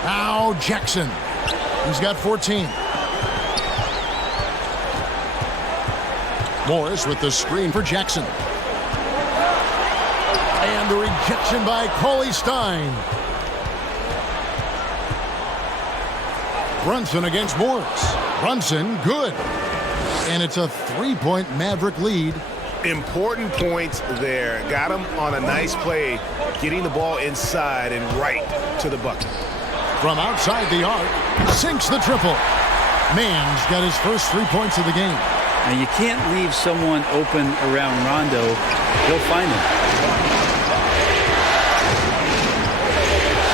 Now Jackson. He's got 14. Morris with the screen for Jackson. And the rejection by Cauley-Stein. Brunson against Morris. Brunson, good. And it's a 3-point Maverick lead. Important points there. Got him on a nice play, getting the ball inside and right to the bucket. From outside the arc, sinks the triple. Mann's got his first 3 points of the game. Now you can't leave someone open around Rondo. He'll find him.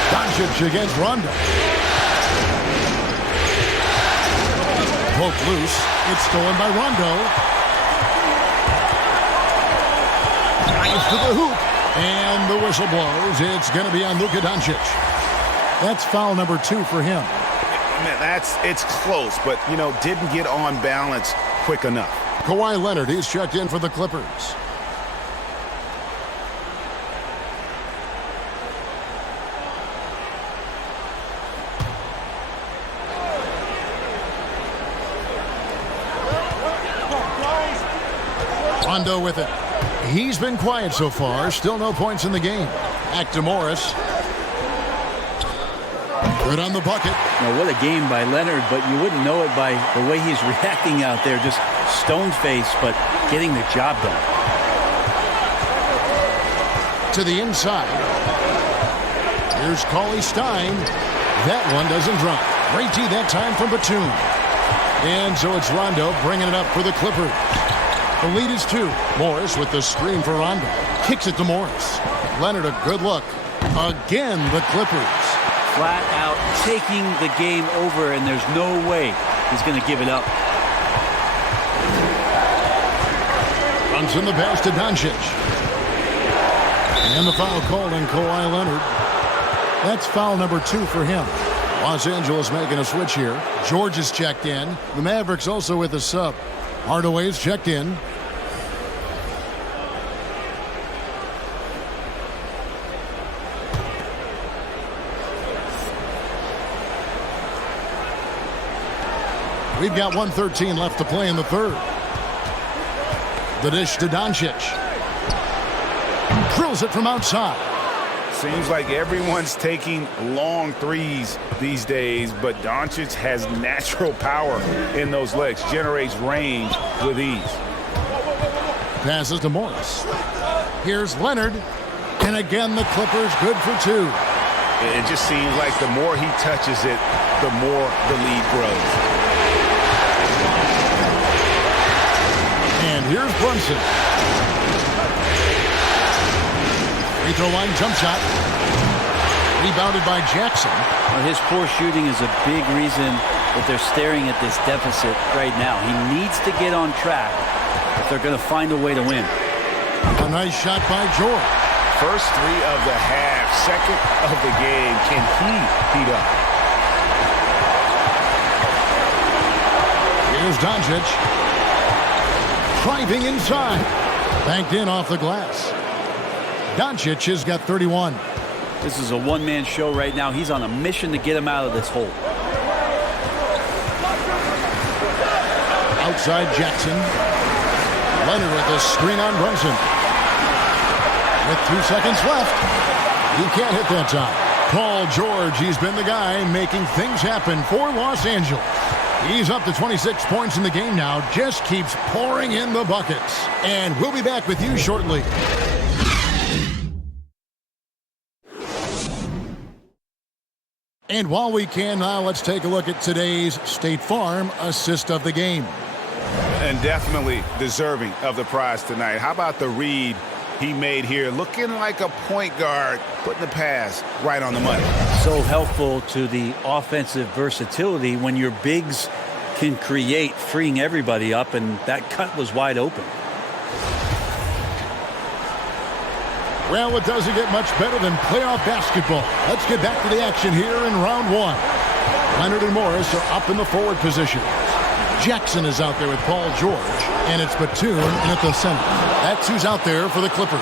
Doncic against Rondo. Poke loose. It's stolen by Rondo. Drives to the hoop. And the whistle blows. It's going to be on Luka Doncic. That's foul number 2 for him. Man, it's close, but, didn't get on balance quick enough. Kawhi Leonard, he's checked in for the Clippers. Rondo with it. He's been quiet so far. Still no points in the game. Back to Morris. Good on the bucket. Now, what a game by Leonard, but you wouldn't know it by the way he's reacting out there. Just stone-faced, but getting the job done. To the inside. Here's Cauley Stein. That one doesn't drop. Great D that time from Batum. And so it's Rondo bringing it up for the Clippers. The lead is 2. Morris with the screen for Rondo. Kicks it to Morris. Leonard a good look. Again, the Clippers. Flat out taking the game over, and there's no way he's going to give it up. Brunson the pass to Doncic. And the foul called on Kawhi Leonard. That's foul number 2 for him. Los Angeles making a switch here. George is checked in. The Mavericks also with a sub. Hardaway's checked in. We've got 1:13 left to play in the third. The dish to Doncic. Drills it from outside. Seems like everyone's taking long threes these days, but Doncic has natural power in those legs, generates range with ease. Passes to Morris. Here's Leonard. And again, the Clippers good for 2. It just seems like the more he touches it, the more the lead grows. And here's Brunson. Free throw line jump shot. Rebounded by Jackson. Well, his poor shooting is a big reason that they're staring at this deficit right now. He needs to get on track if they're going to find a way to win. A nice shot by George. First 3 of the half, second of the game. Can he heat up? Here's Doncic. Driving inside. Banked in off the glass. Doncic has got 31. This is a one-man show right now. He's on a mission to get him out of this hole. Outside Jackson. Leonard with a screen on Brunson. With 2 seconds left. He can't hit that time. Paul George, he's been the guy making things happen for Los Angeles. He's up to 26 points in the game now. Just keeps pouring in the buckets. And we'll be back with you shortly. And while we can now, let's take a look at today's State Farm assist of the game. And definitely deserving of the prize tonight. How about the read he made here? Looking like a point guard, putting the pass right on the money. So helpful to the offensive versatility when your bigs can create, freeing everybody up, and that cut was wide open. Well, it doesn't get much better than playoff basketball. Let's get back to the action here in round 1. Leonard and Morris are up in the forward position. Jackson is out there with Paul George, and it's Batum in at the center. That's who's out there for the Clippers.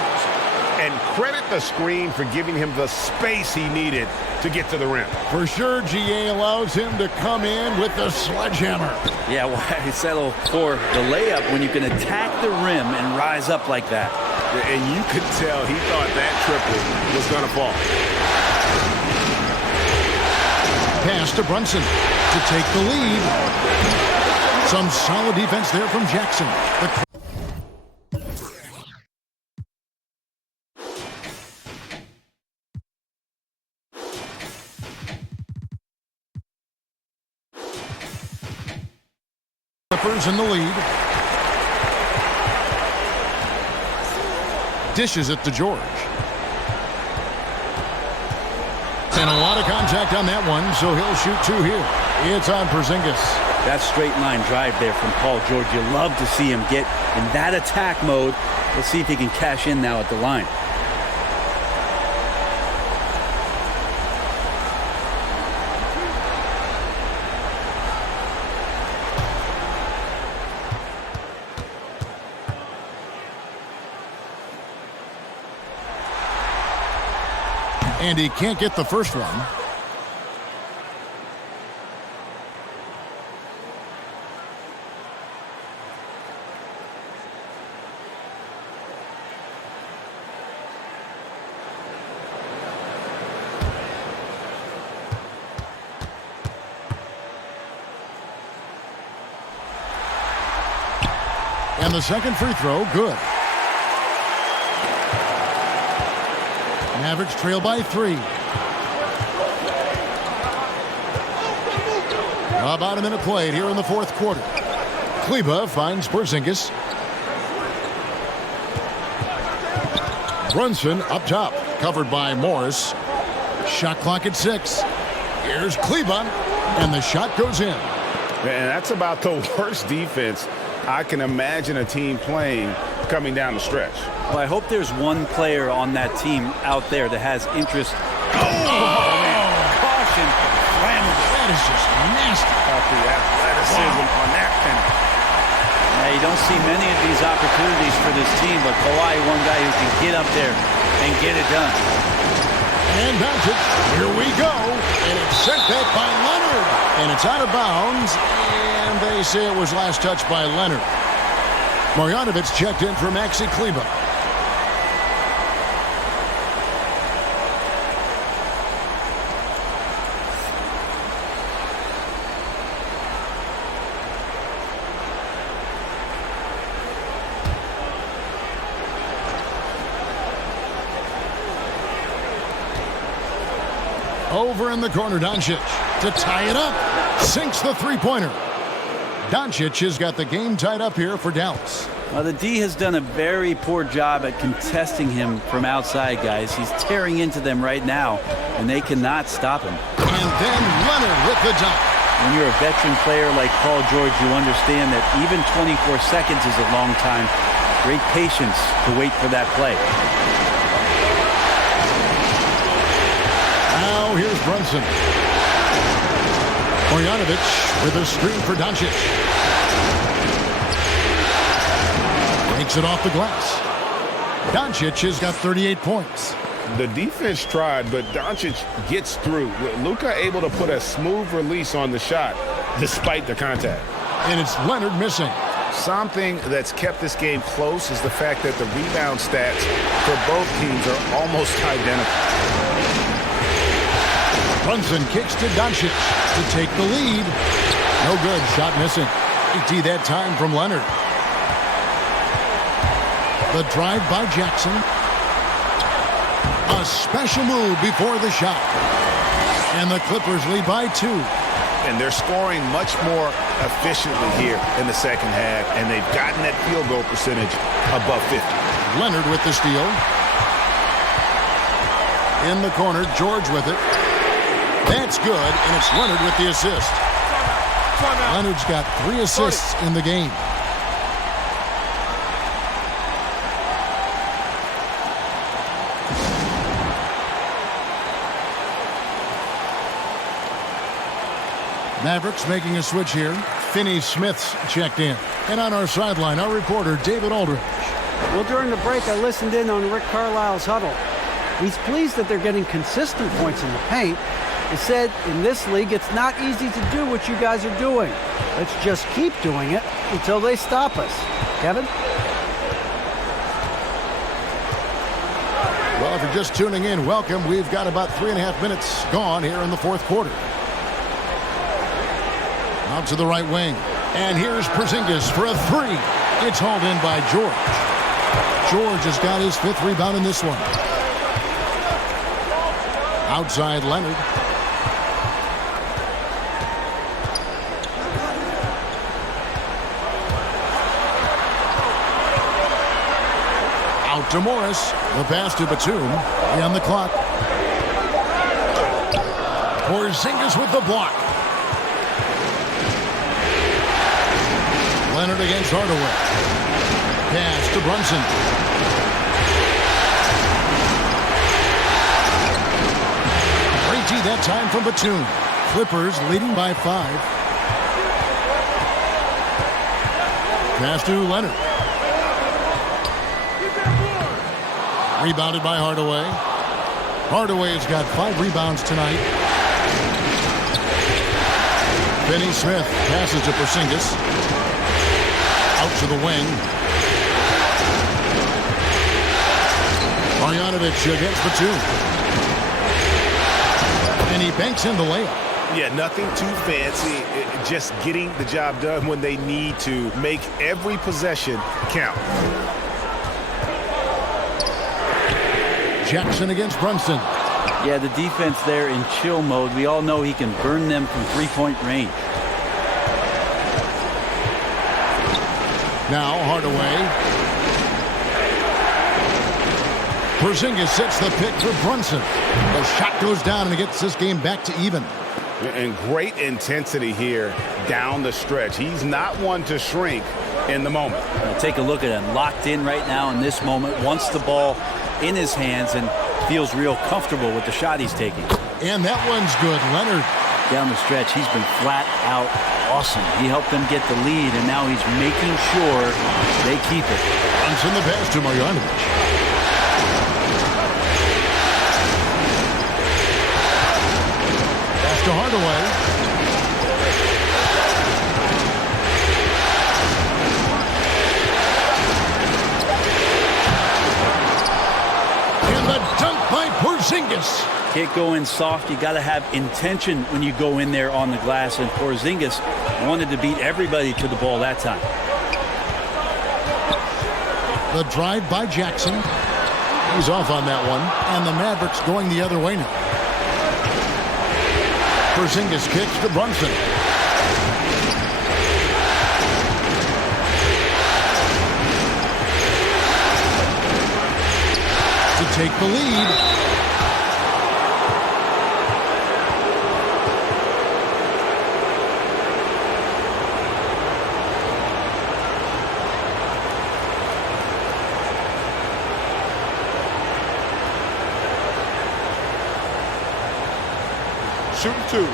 And credit the screen for giving him the space he needed to get to the rim. For sure, GA allows him to come in with the sledgehammer. Yeah, why settle for the layup when you can attack the rim and rise up like that? And you could tell he thought that triple was going to fall. Pass to Brunson to take the lead. Some solid defense there from Jackson. Clippers in the lead. Dishes it to George. And a lot of contact on that one, so he'll shoot 2 here. It's on Porzingis. That straight line drive there from Paul George. You love to see him get in that attack mode. Let's see if he can cash in now at the line. And he can't get the first one. And the second free throw, good. Mavericks trail by 3. About a minute played here in the fourth quarter. Kleba finds Porzingis. Brunson up top, covered by Morris. Shot clock at 6. Here's Kleba, and the shot goes in. And that's about the worst defense I can imagine a team playing coming down the stretch. Well, I hope there's one player on that team out there that has interest. Man. Caution. Flammable. That is just nasty. About the athleticism on that penalty. Yeah, you don't see many of these opportunities for this team, but Kawhi, one guy who can get up there and get it done. And Doncic, here we go. And it's sent back by Leonard. And it's out of bounds. And they say it was last touched by Leonard. Marjanovic checked in for Maxi Kleba. Over in the corner, Doncic to tie it up. Sinks the three-pointer. Doncic has got the game tied up here for Dallas. Well, the D has done a very poor job at contesting him from outside, guys. He's tearing into them right now, and they cannot stop him. And then Leonard with the dunk. When you're a veteran player like Paul George, you understand that even 24 seconds is a long time. Great patience to wait for that play. Now here's Brunson. Marjanovic with a screen for Doncic. Breaks it off the glass. Doncic has got 38 points. The defense tried, but Doncic gets through. Luka able to put a smooth release on the shot despite the contact. And it's Leonard missing. Something that's kept this game close is the fact that the rebound stats for both teams are almost identical. Brunson kicks to Doncic to take the lead. No good. Shot missing. 80 that time from Leonard. The drive by Jackson. A special move before the shot. And the Clippers lead by 2. And they're scoring much more efficiently here in the second half, and they've gotten that field goal percentage above 50. Leonard with the steal. In the corner, George with it. That's good, and it's Leonard with the assist. Leonard's got 3 assists in the game. Mavericks making a switch here. Finney Smith's checked in. And on our sideline, our reporter, David Aldridge. Well, during the break, I listened in on Rick Carlisle's huddle. He's pleased that they're getting consistent points in the paint. He said, in this league, it's not easy to do what you guys are doing. Let's just keep doing it until they stop us. Kevin? Well, if you're just tuning in, welcome. We've got about 3.5 minutes gone here in the fourth quarter. Out to the right wing. And here's Porzingis for a 3. It's hauled in by George. George has got his 5th rebound in this one. Outside Leonard. Out to Morris. The pass to Batum. On the clock. Porzingis with the block. Leonard against Hardaway. Pass to Brunson. Great D that time from Batum. Clippers leading by 5. Pass to Leonard. Rebounded by Hardaway. Hardaway's got 5 rebounds tonight. Finney Smith passes to Porzingis. Out to the wing. Marjanovic against Batum. And he banks in the layup. Yeah, nothing too fancy. Just getting the job done when they need to. Make every possession count. Jackson against Brunson. Yeah, the defense there in chill mode. We all know he can burn them from three-point range. Now Hardaway. Porzingis sets the pick for Brunson. The shot goes down and it gets this game back to even. And great intensity here down the stretch. He's not one to shrink in the moment. Now take a look at him, locked in right now in this moment, wants the ball in his hands and feels real comfortable with the shot he's taking. And that one's good. Leonard. Down the stretch, he's been flat out awesome. He helped them get the lead, and now he's making sure they keep it. Brunson the pass to Marjanovic. Pass to Hardaway. And the dunk by Porzingis. Can't go in soft. You got to have intention when you go in there on the glass, and Porzingis wanted to beat everybody to the ball that time. The drive by Jackson. He's off on that one. And the Mavericks going the other way now. Porzingis kicks to Brunson. To take the lead. Shooting two.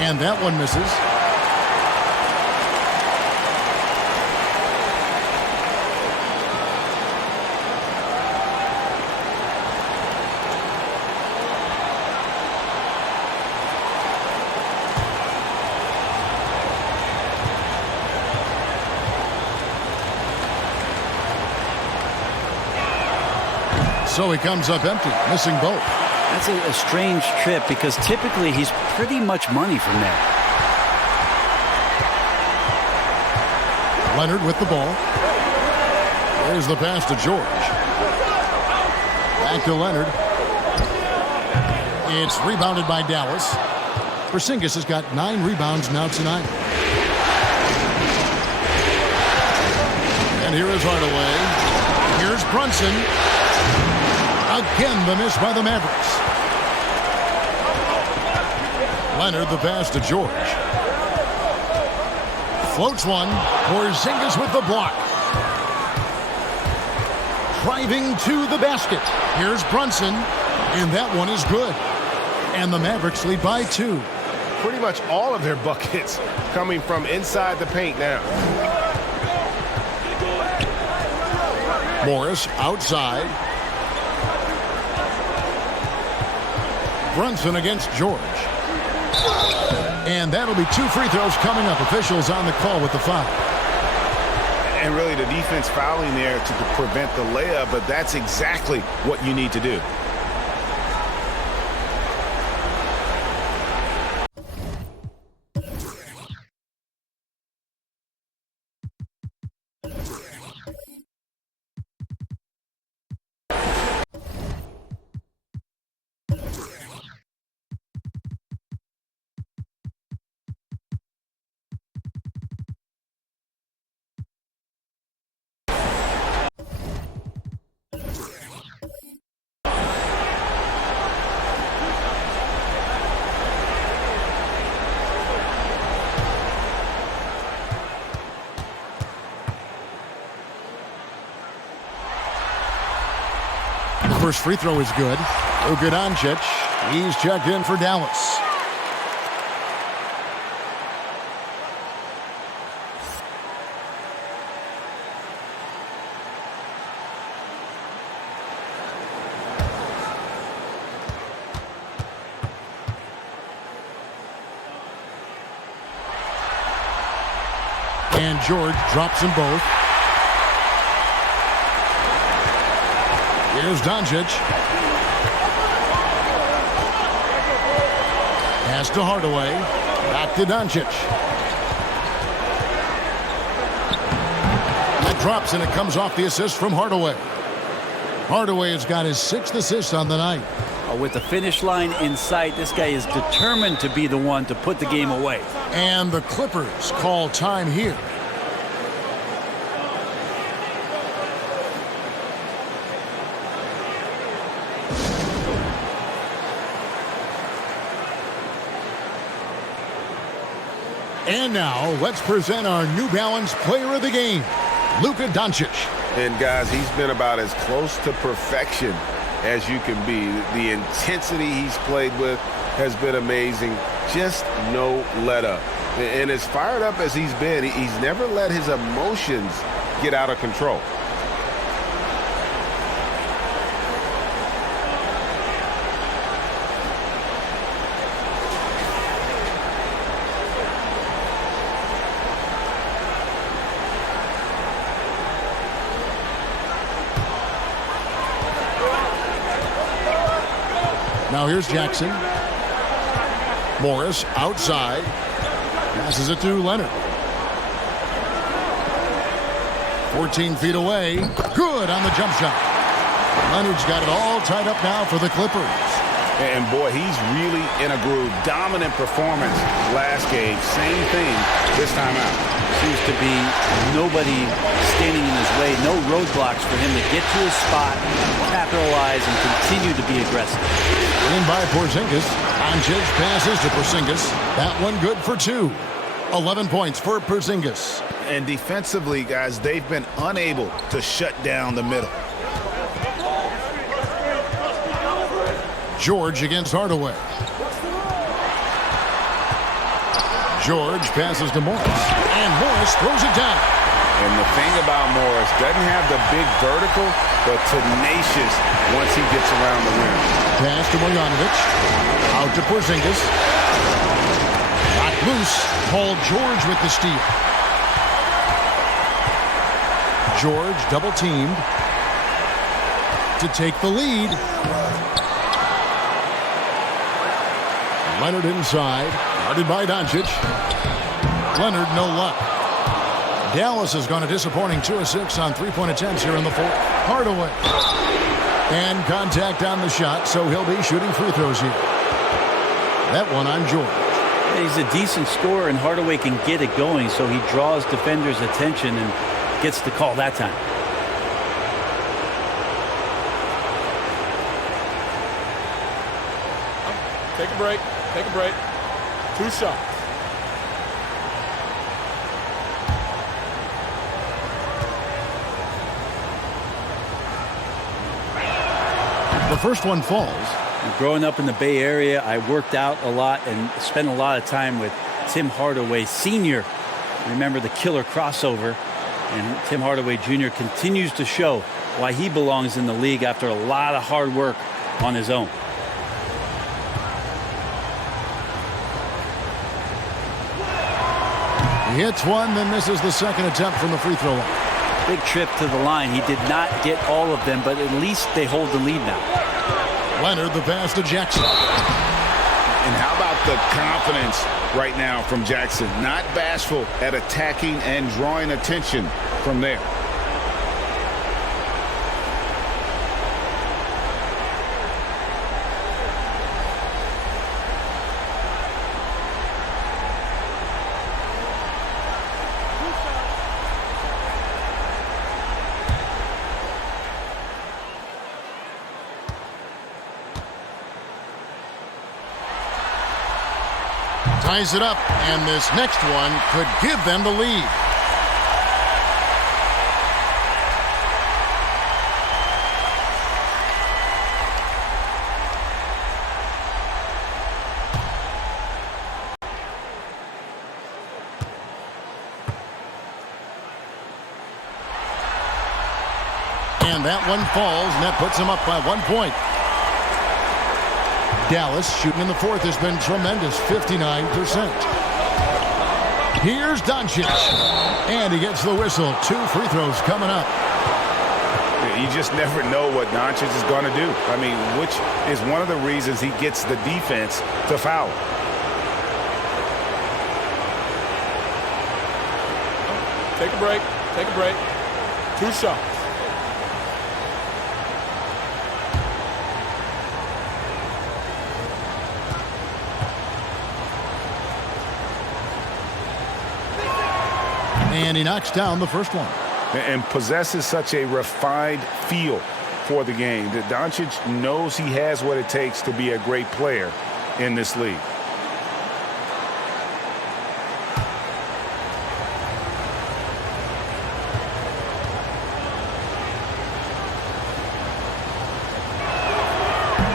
And that one misses. So he comes up empty, missing both. That's a strange trip because typically he's pretty much money from there. Leonard with the ball. There's the pass to George. Back to Leonard. It's rebounded by Dallas. Porzingis has got 9 rebounds now tonight. And here is Hardaway. Here's Brunson. Again, the miss by the Mavericks. Leonard, the pass to George. Floats one. Porzingis with the block. Driving to the basket. Here's Brunson, and that one is good. And the Mavericks lead by 2. Pretty much all of their buckets coming from inside the paint now. Morris outside. Brunson against George. And that'll be 2 free throws coming up. Officials on the call with the foul. And really the defense fouling there to prevent the layup, but that's exactly what you need to do. First free throw is good. Luka Doncic, he's checked in for Dallas. And George drops them both. Here's Doncic. Pass to Hardaway. Back to Doncic. That drops, and it comes off the assist from Hardaway. Hardaway has got his 6th assist on the night. With the finish line in sight, this guy is determined to be the one to put the game away. And the Clippers call time here. And now, let's present our New Balance Player of the Game, Luka Doncic. And guys, he's been about as close to perfection as you can be. The intensity he's played with has been amazing. Just no let up. And as fired up as he's been, he's never let his emotions get out of control. Now here's Jackson. Morris outside. Passes it to Leonard. 14 feet away. Good on the jump shot. Leonard's got it all tied up now for the Clippers. And boy, he's really in a groove. Dominant performance last game. Same thing this time out. Seems to be nobody standing in his way. No roadblocks for him to get to his spot, capitalize, and continue to be aggressive. In by Porzingis. Doncic passes to Porzingis. That one good for 2. 11 points for Porzingis. And defensively, guys, they've been unable to shut down the middle. George against Hardaway. George passes to Morris. And Morris throws it down. And the thing about Morris, doesn't have the big vertical, but tenacious once he gets around the rim. Pass to Bogdanovic. Out to Porzingis. Knocked loose. Paul George with the steal. George double teamed to take the lead. Leonard inside. Guarded by Doncic. Leonard no luck. Dallas has gone a disappointing 2 of 6 on 3-point attempts here in the 4th. Hardaway. And contact on the shot, so he'll be shooting free throws here. That one on George. He's a decent scorer, and Hardaway can get it going, so he draws defenders' attention and gets the call that time. Take a break. Take a break. 2 shots. The first one falls. Growing up in the Bay Area, I worked out a lot and spent a lot of time with Tim Hardaway Sr. Remember the killer crossover. And Tim Hardaway Jr. continues to show why he belongs in the league after a lot of hard work on his own. He hits one, then misses the second attempt from the free throw line. Big trip to the line. He did not get all of them, but at least they hold the lead now. Leonard, the pass to Jackson. And how about the confidence right now from Jackson? Not bashful at attacking and drawing attention from there. Ties it up, and this next one could give them the lead. And that one falls, and that puts them up by 1 point. Dallas shooting in the 4th has been tremendous, 59%. Here's Doncic. And he gets the whistle. 2 free throws coming up. You just never know what Doncic is going to do. I mean, which is one of the reasons he gets the defense to foul. Take a break. Take a break. 2 shots. And he knocks down the first one. And possesses such a refined feel for the game that Doncic knows he has what it takes to be a great player in this league.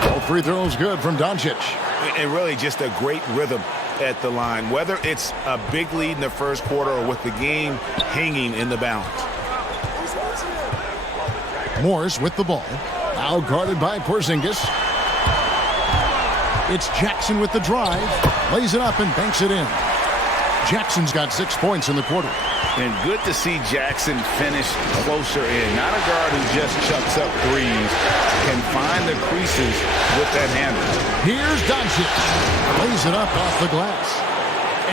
All free throws good from Doncic. And really just a great rhythm at the line, whether it's a big lead in the first quarter or with the game hanging in the balance. Morris with the ball. Now guarded by Porzingis. It's Jackson with the drive. Lays it up and banks it in. Jackson's got 6 points in the quarter. And good to see Jackson finish closer in. Not a guard who just chucks up threes. Can find the creases with that handle. Here's Doncic. Lays it up off the glass.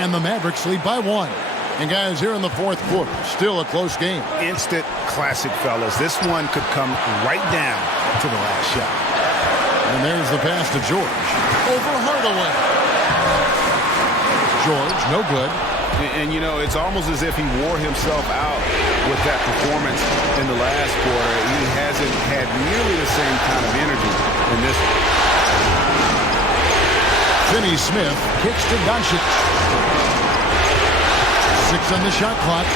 And the Mavericks lead by 1. And guys, here in the fourth quarter, still a close game. Instant classic, fellas. This one could come right down to the last shot. And there's the pass to George. Over Hardaway. George, no good. And, you know, it's almost as if he wore himself out with that performance in the last quarter. He hasn't had nearly the same kind of energy in this one. Finney Smith kicks to Doncic. 6 on the shot clock.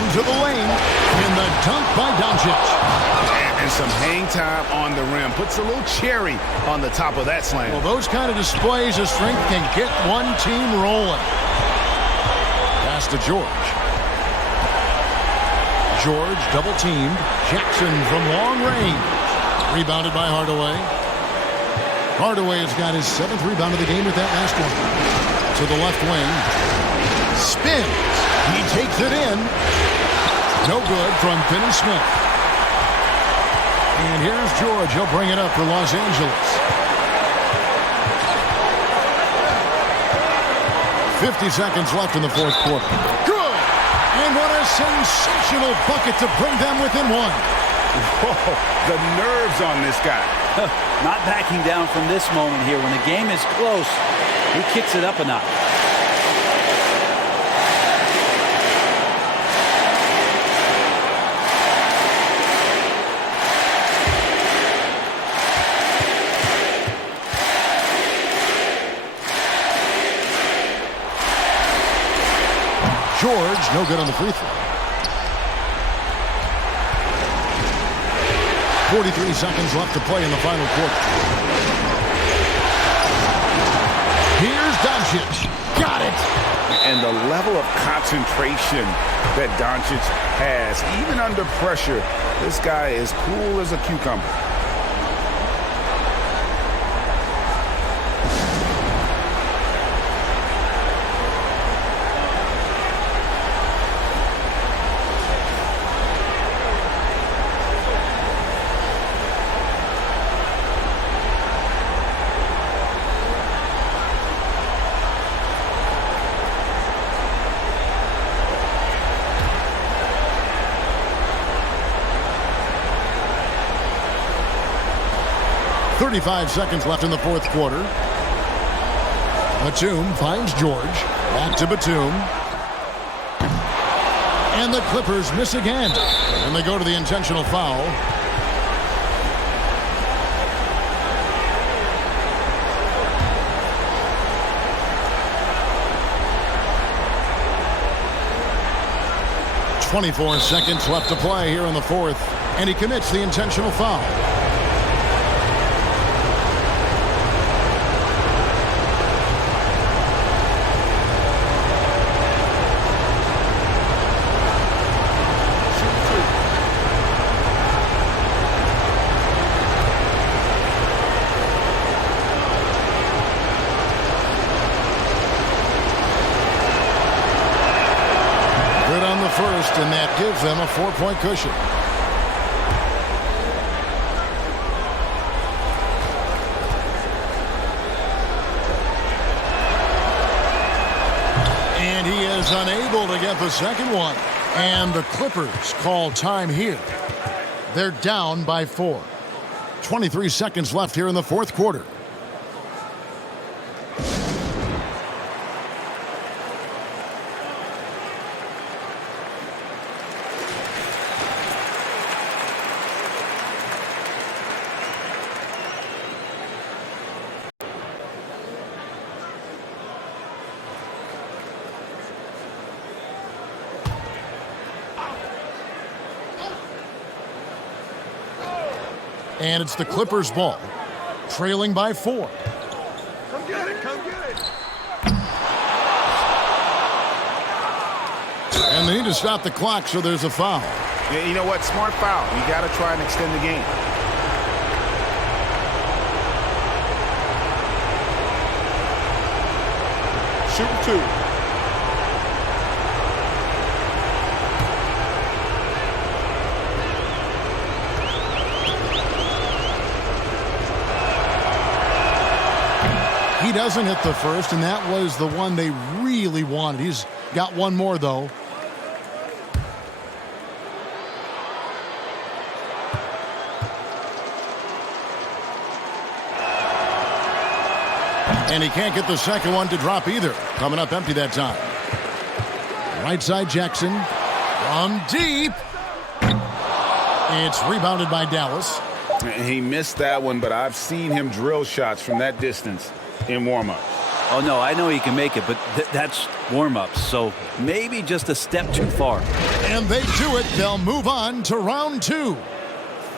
Into the lane. And the dunk by Doncic. And some hang time on the rim. Puts a little cherry on the top of that slam. Well, those kind of displays of strength can get one team rolling. Pass to George. George double teamed. Jackson from long range. Rebounded by Hardaway. Hardaway has got his 7th rebound of the game with that last one. To the left wing. Spins. He takes it in. No good from Finney Smith. And here's George. He'll bring it up for Los Angeles. 50 seconds left in the fourth quarter. Good! And what a sensational bucket to bring them within 1. Whoa, the nerves on this guy. Not backing down from this moment here. When the game is close, he kicks it up a notch. George, no good on the free throw. 43 seconds left to play in the final quarter. Here's Doncic. Got it. And the level of concentration that Doncic has, even under pressure, this guy is cool as a cucumber. .35 seconds left in the fourth quarter. Batum finds George. Back to Batum. And the Clippers miss again. And they go to the intentional foul. .24 seconds left to play here in the fourth. And he commits the intentional foul. first, and that gives them a 4-point cushion. And he is unable to get the second one. And the Clippers call time here. They're down by 4. 23 seconds left here in the fourth quarter. And it's the Clippers' ball, trailing by 4. Come get it, come get it. And they need to stop the clock, so there's a foul. Yeah, you know what? Smart foul. You got to try and extend the game. Shoot 2. He doesn't hit the first, and that was the one they really wanted. He's got one more, though. And he can't get the second one to drop either. Coming up empty that time. Right side Jackson from deep. It's rebounded by Dallas. He missed that one, but I've seen him drill shots from that distance in warm-up. Oh, no, I know he can make it, but that's warm-ups, so maybe just a step too far. And they do it. They'll move on to round 2.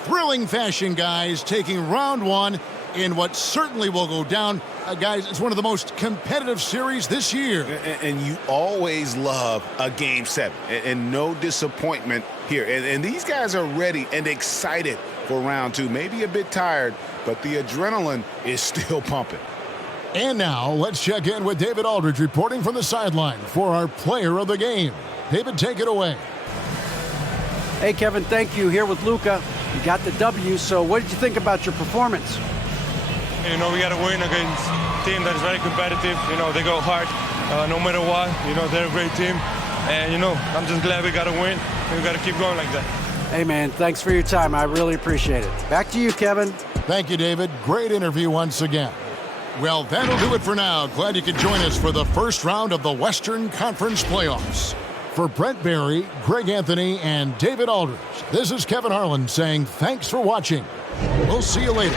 Thrilling fashion, guys, taking round 1 in what certainly will go down. Guys, it's one of the most competitive series this year. And you always love a Game 7, and no disappointment here. And these guys are ready and excited for round 2. Maybe a bit tired, but the adrenaline is still pumping. And now, let's check in with David Aldridge reporting from the sideline for our player of the game. David, take it away. Hey, Kevin, thank you. Here with Luka. You got the W, so what did you think about your performance? You know, we got to win against a team that is very competitive. You know, they go hard no matter what. You know, they're a great team. And, you know, I'm just glad we got to win. And we got to keep going like that. Hey, man, thanks for your time. I really appreciate it. Back to you, Kevin. Thank you, David. Great interview once again. Well, that'll do it for now. Glad you could join us for the first round of the Western Conference Playoffs. For Brent Barry, Greg Anthony, and David Aldridge, this is Kevin Harlan saying thanks for watching. We'll see you later.